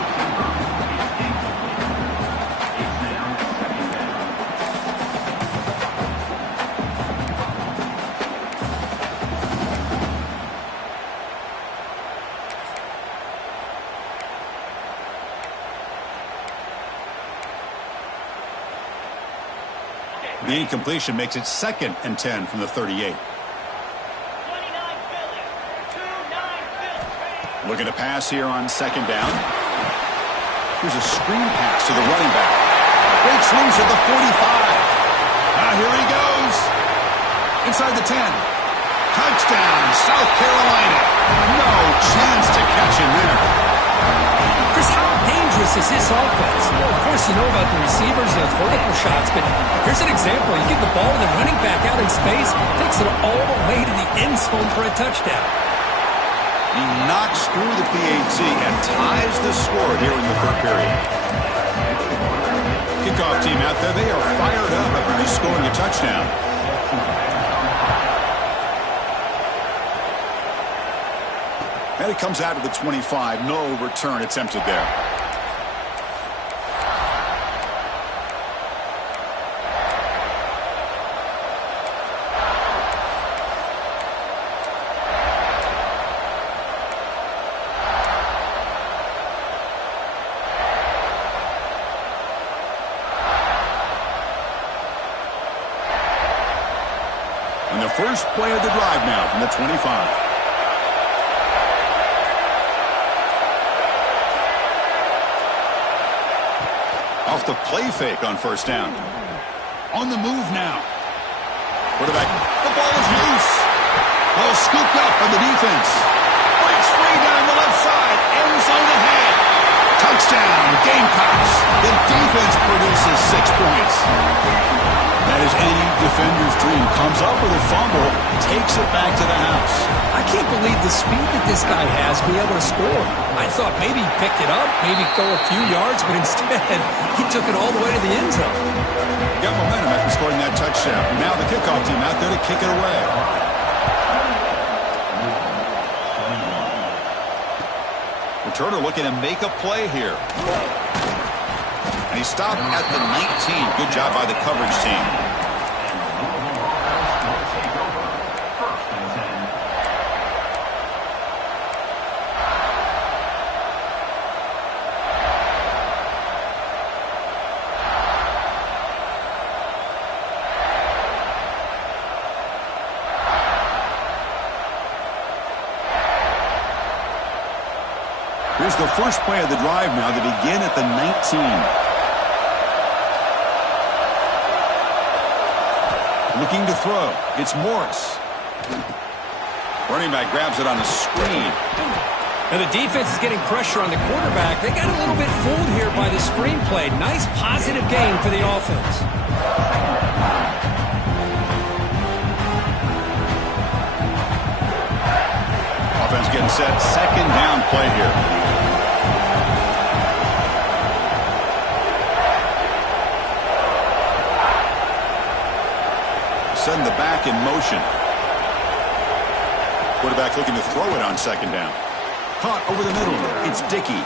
The incompletion makes it 2nd and 10 from the 38. Looking to pass here on 2nd down. Here's a screen pass to the running back. Breaks loose at the 45. Here he goes. Inside the 10. Touchdown, South Carolina. No chance to catch him there. Chris, how dangerous dangerous is this offense? Well, of course, you know about the receivers, those vertical shots, but here's an example. You give the ball to the running back out in space, takes it all the way to the end zone for a touchdown. He knocks through the PAT and ties the score here in the third period. Kickoff team out there, they are fired up after just scoring a touchdown. And it comes out to the 25. No return attempted there. And the first play of the drive now from the 25. Off the play fake on first down. On the move now. Quarterback. The ball is loose. Ball scooped up by the defense. Breaks free down the left side. End zone ahead. Touchdown, Gamecocks. The defense produces 6 points. That is any defender's dream. Comes up with a fumble, takes it back to the house. I can't believe the speed that this guy has to be able to score. I thought maybe he picked it up, maybe go a few yards, but instead he took it all the way to the end zone. Got momentum after scoring that touchdown. Now the kickoff team out there to kick it away. Returner looking to make a play here. And he stopped at the 19. Good job by the coverage team. Here's the first play of the drive now to begin at the 19. Looking to throw. It's Morris. Running back grabs it on a screen. Now the defense is getting pressure on the quarterback. They got a little bit fooled here by the screen play. Nice positive gain for the offense. Offense getting set. Second down play here. Send the back in motion. Quarterback looking to throw it on second down. Caught over the middle. It's Dickey.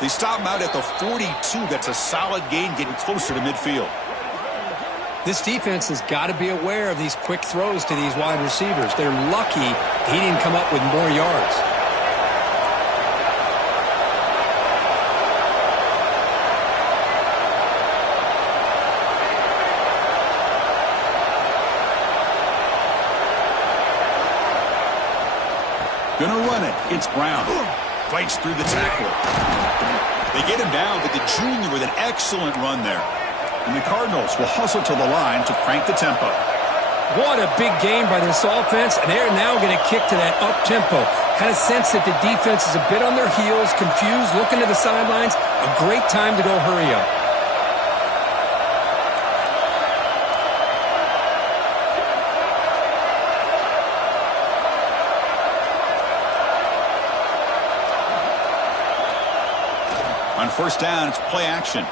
They stop him out at the 42. That's a solid gain, getting closer to midfield. This defense has got to be aware of these quick throws to these wide receivers. They're lucky he didn't come up with more yards. Gonna run it. It's Brown. Fights through the tackle. They get him down, but the junior with an excellent run there. And the Cardinals will hustle to the line to crank the tempo. What a big game by this offense, and they're now going to kick to that up-tempo. Kind of sense that the defense is a bit on their heels, confused, looking to the sidelines. A great time to go hurry up. On first down, it's play action.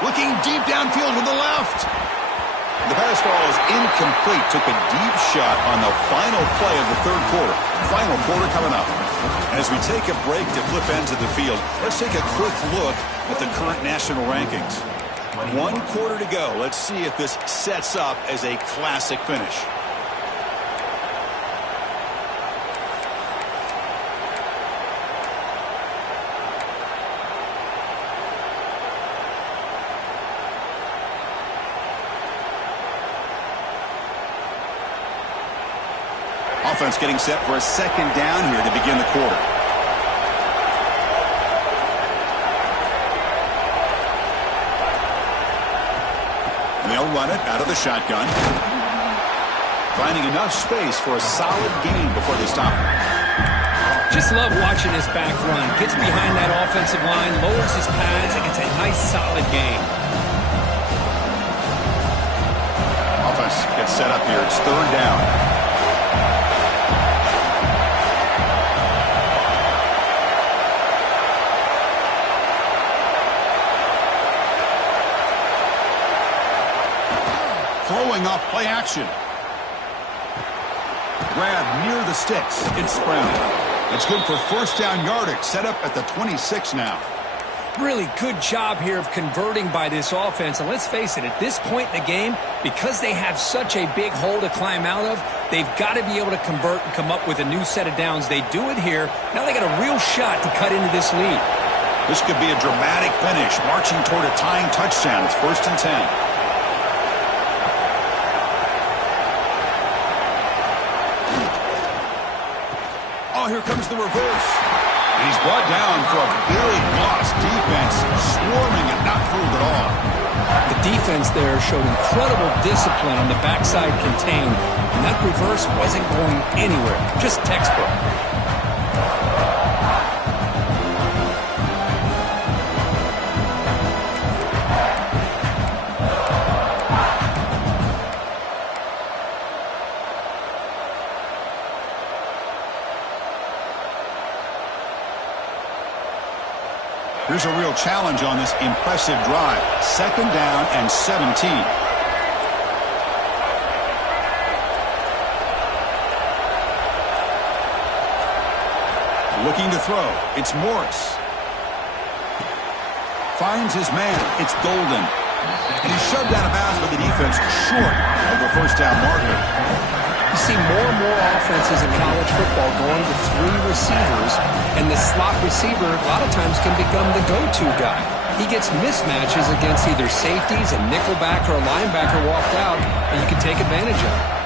Looking deep downfield to the left. The pass ball is incomplete. Took a deep shot on the final play of the third quarter. Final quarter coming up. As we take a break to flip ends of the field, let's take a quick look at the current national rankings. 1 quarter to go. Let's see if this sets up as a classic finish. Offense getting set for a second down here to begin the quarter. And they'll run it out of the shotgun. Finding enough space for a solid gain before they stop. Just love watching this back run. Gets behind that offensive line, lowers his pads, and gets a nice, solid gain. Offense gets set up here. It's third down. Throwing off play action. Grab near the sticks. It's Brown. It's good for first down yardage. Set up at the 26 now. Really good job here of converting by this offense. And let's face it, at this point in the game, because they have such a big hole to climb out of, they've got to be able to convert and come up with a new set of downs. They do it here. Now they got a real shot to cut into this lead. This could be a dramatic finish, marching toward a tying touchdown. It's 1st and 10. Oh, here comes the reverse. And he's brought down for a big loss. Defense swarming and not fooled at all. The defense there showed incredible discipline on the backside contained, and that reverse wasn't going anywhere. Just textbook. Here's a real challenge on this impressive drive. 2nd down and 17. Looking to throw. It's Morris. Finds his man. It's Golden. And he's shoved out of bounds by the defense short of the first down marker. You see more and more offenses in college football going to 3 receivers, and the slot receiver a lot of times can become the go-to guy. He gets mismatches against either safeties, a nickelback, or a linebacker walked out, and you can take advantage of it.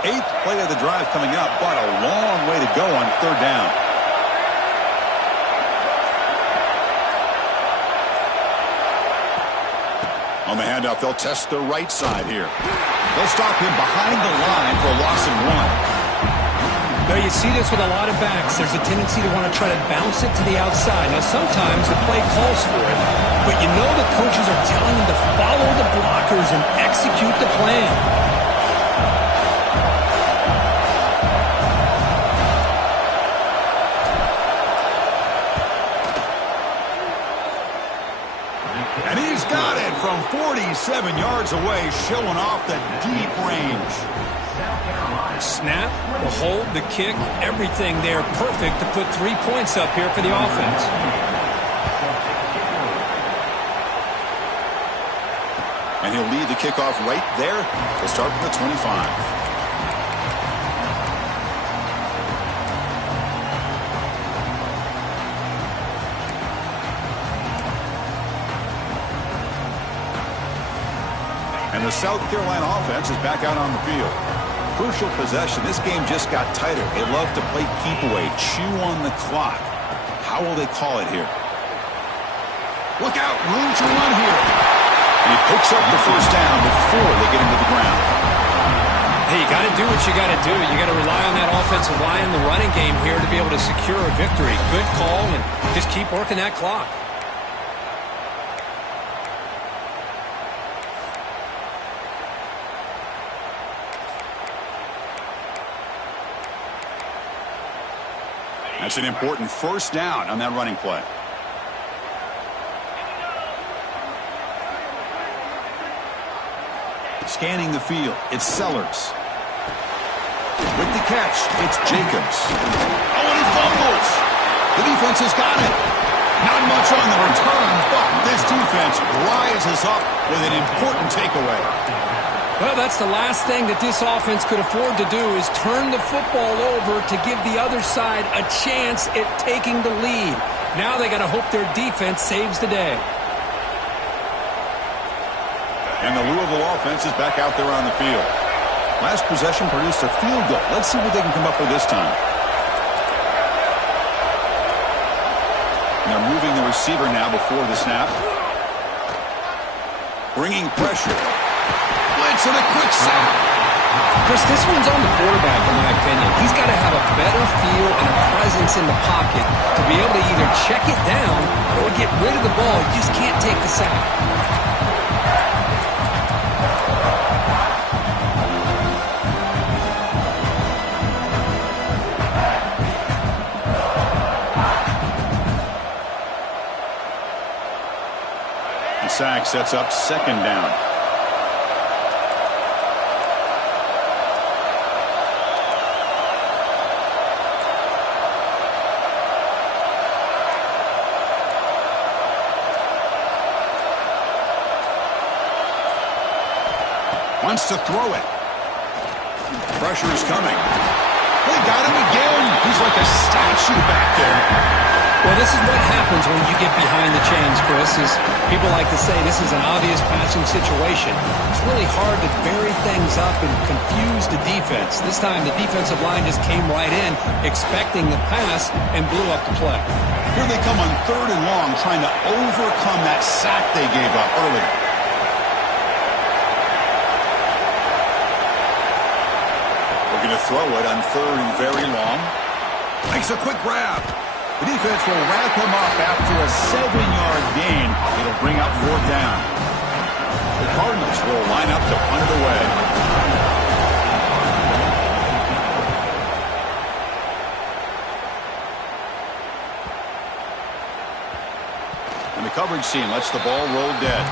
Eighth play of the drive coming up, but a long way to go on 3rd down. On the handoff, they'll test the right side here. They'll stop him behind the line for a loss of 1. Now you see this with a lot of backs. There's a tendency to want to try to bounce it to the outside. Now sometimes the play calls for it, but you know the coaches are telling them to follow the blockers and execute the plan. And he's got it from 47 yards away, showing off the deep range. Snap, the hold, the kick, everything there perfect to put 3 points up here for the offense. And he'll lead the kickoff right there. We'll start from the 25. And the South Carolina offense is back out on the field. Crucial possession. This game just got tighter. They love to play keep away, chew on the clock. How will they call it here? Look out, room to run here. And he picks up the first down before they get into the ground. Hey, you got to do what you got to do. You got to rely on that offensive line, the running game here to be able to secure a victory. Good call, and just keep working that clock. That's an important first down on that running play. Scanning the field, it's Sellers. With the catch, it's Jacobs. Oh, and he fumbles. The defense has got it. Not much on the return, but this defense rises up with an important takeaway. Well, that's the last thing that this offense could afford to do is turn the football over to give the other side a chance at taking the lead. Now they got to hope their defense saves the day. And the Louisville offense is back out there on the field. Last possession produced a field goal. Let's see what they can come up with this time. And they're moving the receiver now before the snap. Bringing pressure. Blitz and a quick sack. Chris, this one's on the quarterback, in my opinion. He's got to have a better feel and a presence in the pocket to be able to either check it down or get rid of the ball. You just can't take the sack. The sack sets up second down. Wants to throw it. Pressure is coming. They got him again. He's like a statue back there. Well, this is what happens when you get behind the chains, Chris. Is people like to say this is an obvious passing situation. It's really hard to vary things up and confuse the defense. This time the defensive line just came right in, expecting the pass, and blew up the play. Here they come on 3rd and long, trying to overcome that sack they gave up earlier. Going to throw it on 3rd and very long. Makes a quick grab. The defense will wrap him up after a 7-yard gain. It'll bring up 4th down. The Cardinals will line up to punt it away. And the coverage team lets the ball roll dead.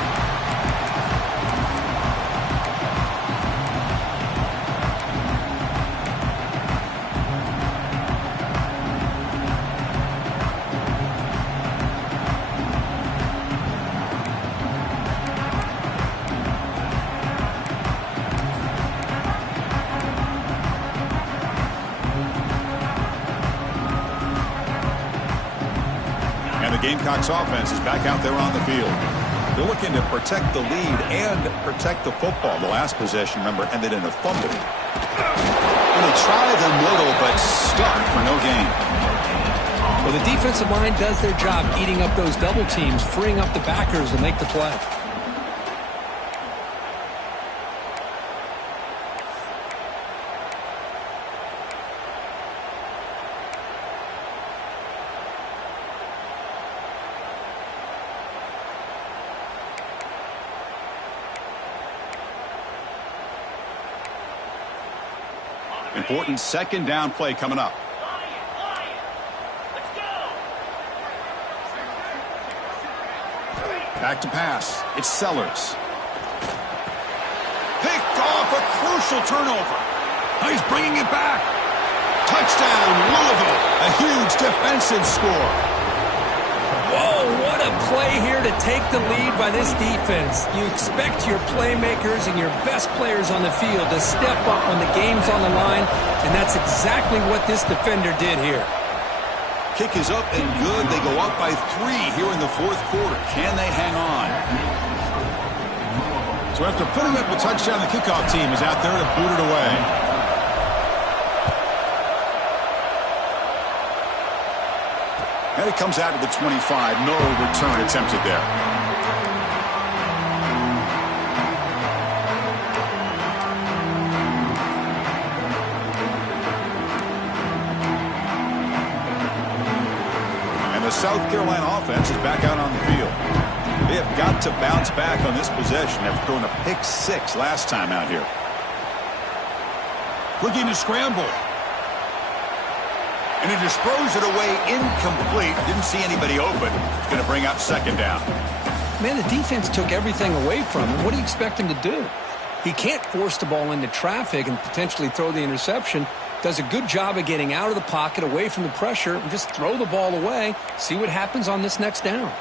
The Gamecocks offense is back out there on the field. They're looking to protect the lead and protect the football. The last possession, remember, ended in a fumble. And they try the middle, but stuck for no gain. Well, the defensive line does their job eating up those double teams, freeing up the backers to make the play. Important 2nd down play coming up. Back to pass. It's Sellers. Picked off, a crucial turnover. He's bringing it back. Touchdown, Louisville. A huge defensive score. Whoa, what a play here to take the lead by this defense. You expect your playmakers and your best players on the field to step up when the game's on the line, and that's exactly what this defender did here. Kick is up and good. They go up by 3 here in the 4th quarter. Can they hang on? So after putting up a touchdown, the kickoff team is out there to boot it away. And it comes out to the 25. No return attempted there. And the South Carolina offense is back out on the field. They have got to bounce back on this possession after throwing a pick 6 last time out here. Looking to scramble. And he just throws it away incomplete. Didn't see anybody open. It's going to bring up 2nd down. Man, the defense took everything away from him. What do you expect him to do? He can't force the ball into traffic and potentially throw the interception. Does a good job of getting out of the pocket, away from the pressure, and just throw the ball away. See what happens on this next down.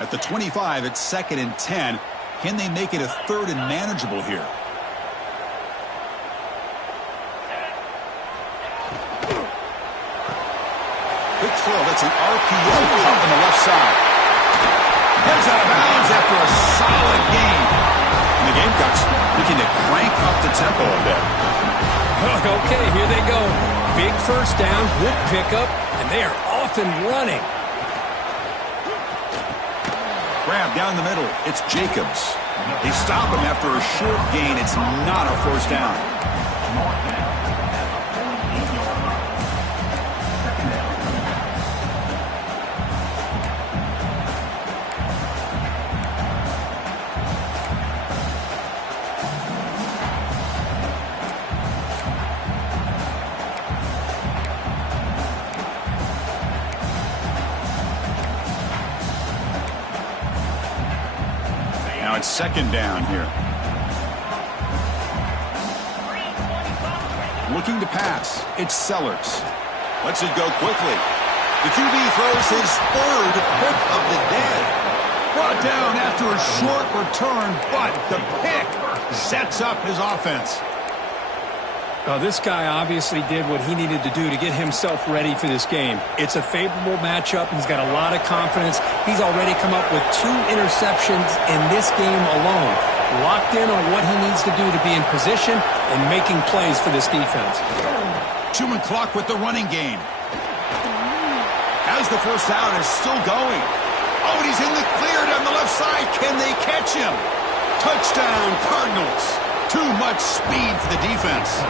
At the 25, it's 2nd and 10. Can they make it a 3rd and manageable here? Quick throw. That's an RPO caught on the left side. Heads out of bounds after a solid gain. And the Gamecocks looking to crank up the tempo a bit. Okay, here they go. Big first down, good pickup, and they are off and running. Grab down the middle. It's Jacobs. They stop him after a short gain. It's not a first down. Now it's second down here. Looking to pass. It's Sellers. Lets it go quickly. The QB throws his third pick of the day. Brought down after a short return, but the pick sets up his offense. This guy obviously did what he needed to do to get himself ready for this game. It's a favorable matchup. He's got a lot of confidence. He's already come up with 2 interceptions in this game alone. Locked in on what he needs to do to be in position and making plays for this defense. 2 man clock with the running game. As the first down is still going. Oh, and he's in the clear down the left side. Can they catch him? Touchdown, Cardinals. Too much speed for the defense.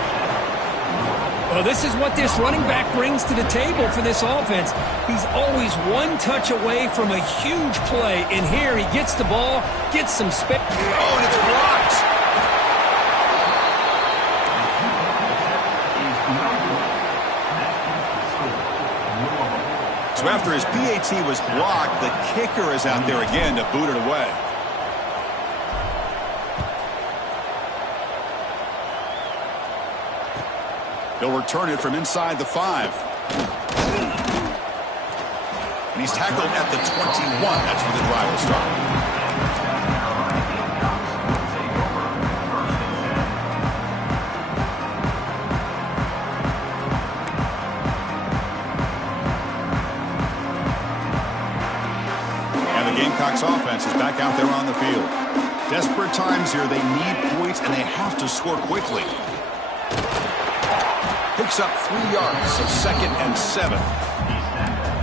Well, this is what this running back brings to the table for this offense. He's always one touch away from a huge play. And here he gets the ball, gets some space. Oh, and it's blocked. So after his PAT was blocked, the kicker is out there again to boot it away. He'll return it from inside the 5. And he's tackled at the 21. That's where the drive will start. And the Gamecocks offense is back out there on the field. Desperate times here. They need points, and they have to score quickly. Picks up 3 yards, so 2nd and 7.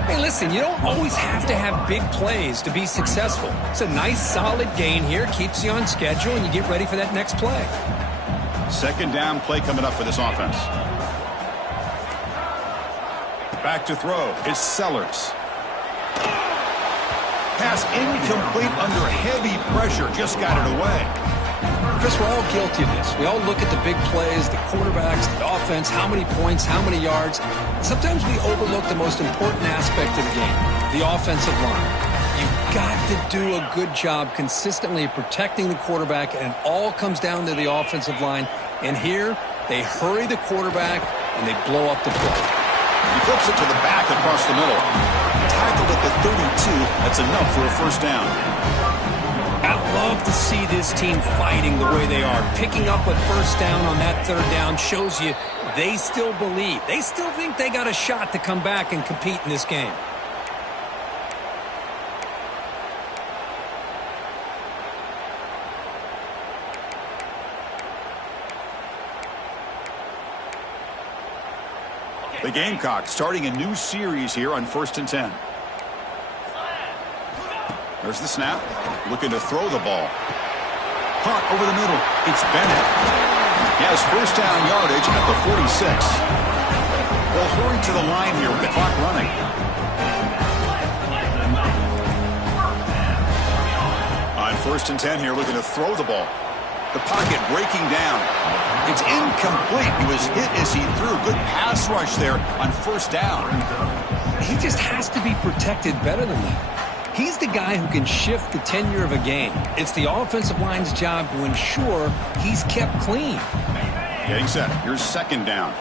Hey, listen, you don't always have to have big plays to be successful. It's a nice, solid gain here. Keeps you on schedule, and you get ready for that next play. Second down play coming up for this offense. Back to throw. It's Sellers. Pass incomplete under heavy pressure. Just got it away. Chris, we're all guilty of this. We all look at the big plays, the quarterbacks, the offense, how many points, how many yards. Sometimes we overlook the most important aspect of the game, the offensive line. You've got to do a good job consistently protecting the quarterback, and it all comes down to the offensive line. And here, they hurry the quarterback, and they blow up the play. He flips it to the back across the middle. Tackled at the 32. That's enough for a first down. I love to see this team fighting the way they are. Picking up a first down on that 3rd down shows you they still believe. They still think they got a shot to come back and compete in this game. The Gamecocks starting a new series here on 1st and 10. There's the snap. Looking to throw the ball. Caught over the middle. It's Bennett. He has first down yardage at the 46. They'll hurry to the line here with the clock running. On 1st and 10 here, looking to throw the ball. The pocket breaking down. It's incomplete. He was hit as he threw. Good pass rush there on first down. He just has to be protected better than that. He's the guy who can shift the tenure of a game. It's the offensive line's job to ensure he's kept clean. Getting set. Here's second down.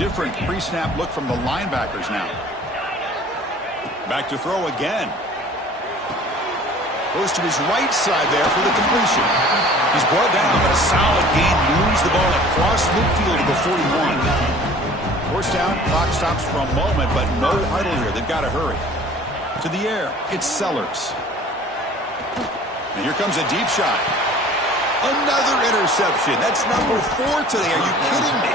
Different pre-snap look from the linebackers now. Back to throw again. Goes to his right side there for the completion. He's brought down, but a solid gain. Moves the ball across midfield to the 41. First down, clock stops for a moment, but no huddle here. They've got to hurry. To the air, it's Sellers. And here comes a deep shot. Another interception. That's number 4 today. Are you kidding me?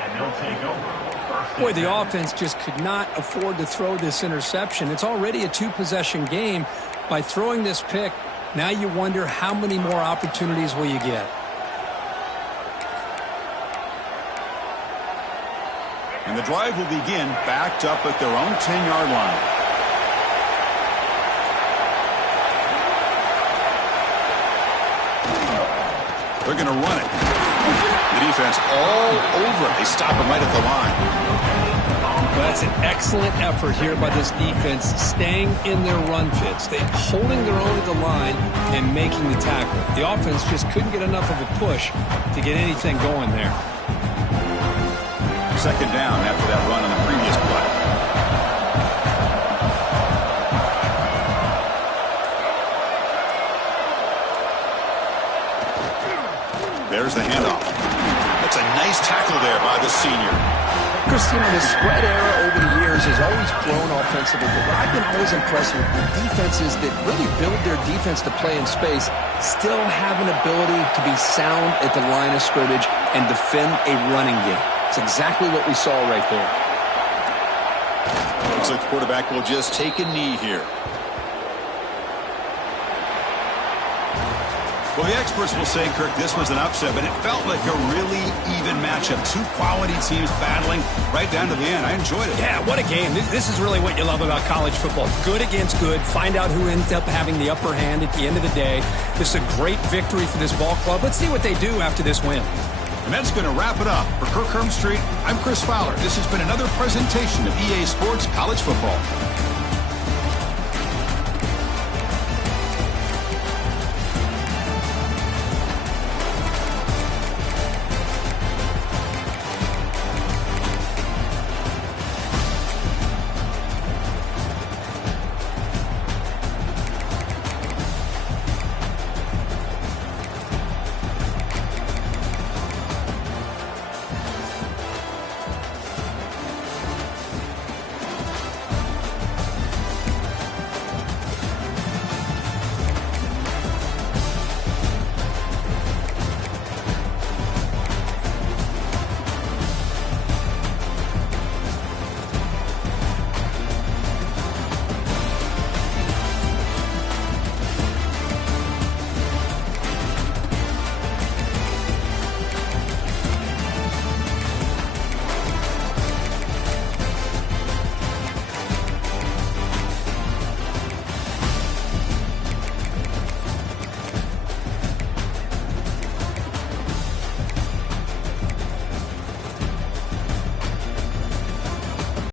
And they'll take over. Boy, the offense just could not afford to throw this interception. It's already a 2-possession game. By throwing this pick, now you wonder how many more opportunities will you get. And the drive will begin backed up at their own 10-yard line. They're going to run it. The defense all over it. They stop him right at the line. Well, that's an excellent effort here by this defense, staying in their run fits. They're holding their own at the line and making the tackle. The offense just couldn't get enough of a push to get anything going there. Second down after that run on the previous play. There's the handoff. That's a nice tackle there by the senior. Chris, the spread era over the years has always grown offensively, but what I've been always impressed with the defenses that really build their defense to play in space still have an ability to be sound at the line of scrimmage and defend a running game. It's exactly what we saw right there. Looks like the quarterback will just take a knee here. Well, the experts will say, Kirk, this was an upset, but it felt like a really even matchup. 2 quality teams battling right down to the end. I enjoyed it. Yeah, what a game. This is really what you love about college football. Good against good. Find out who ends up having the upper hand at the end of the day. This is a great victory for this ball club. Let's see what they do after this win. And that's going to wrap it up. For Kirk Street, I'm Chris Fowler. This has been another presentation of EA Sports College Football.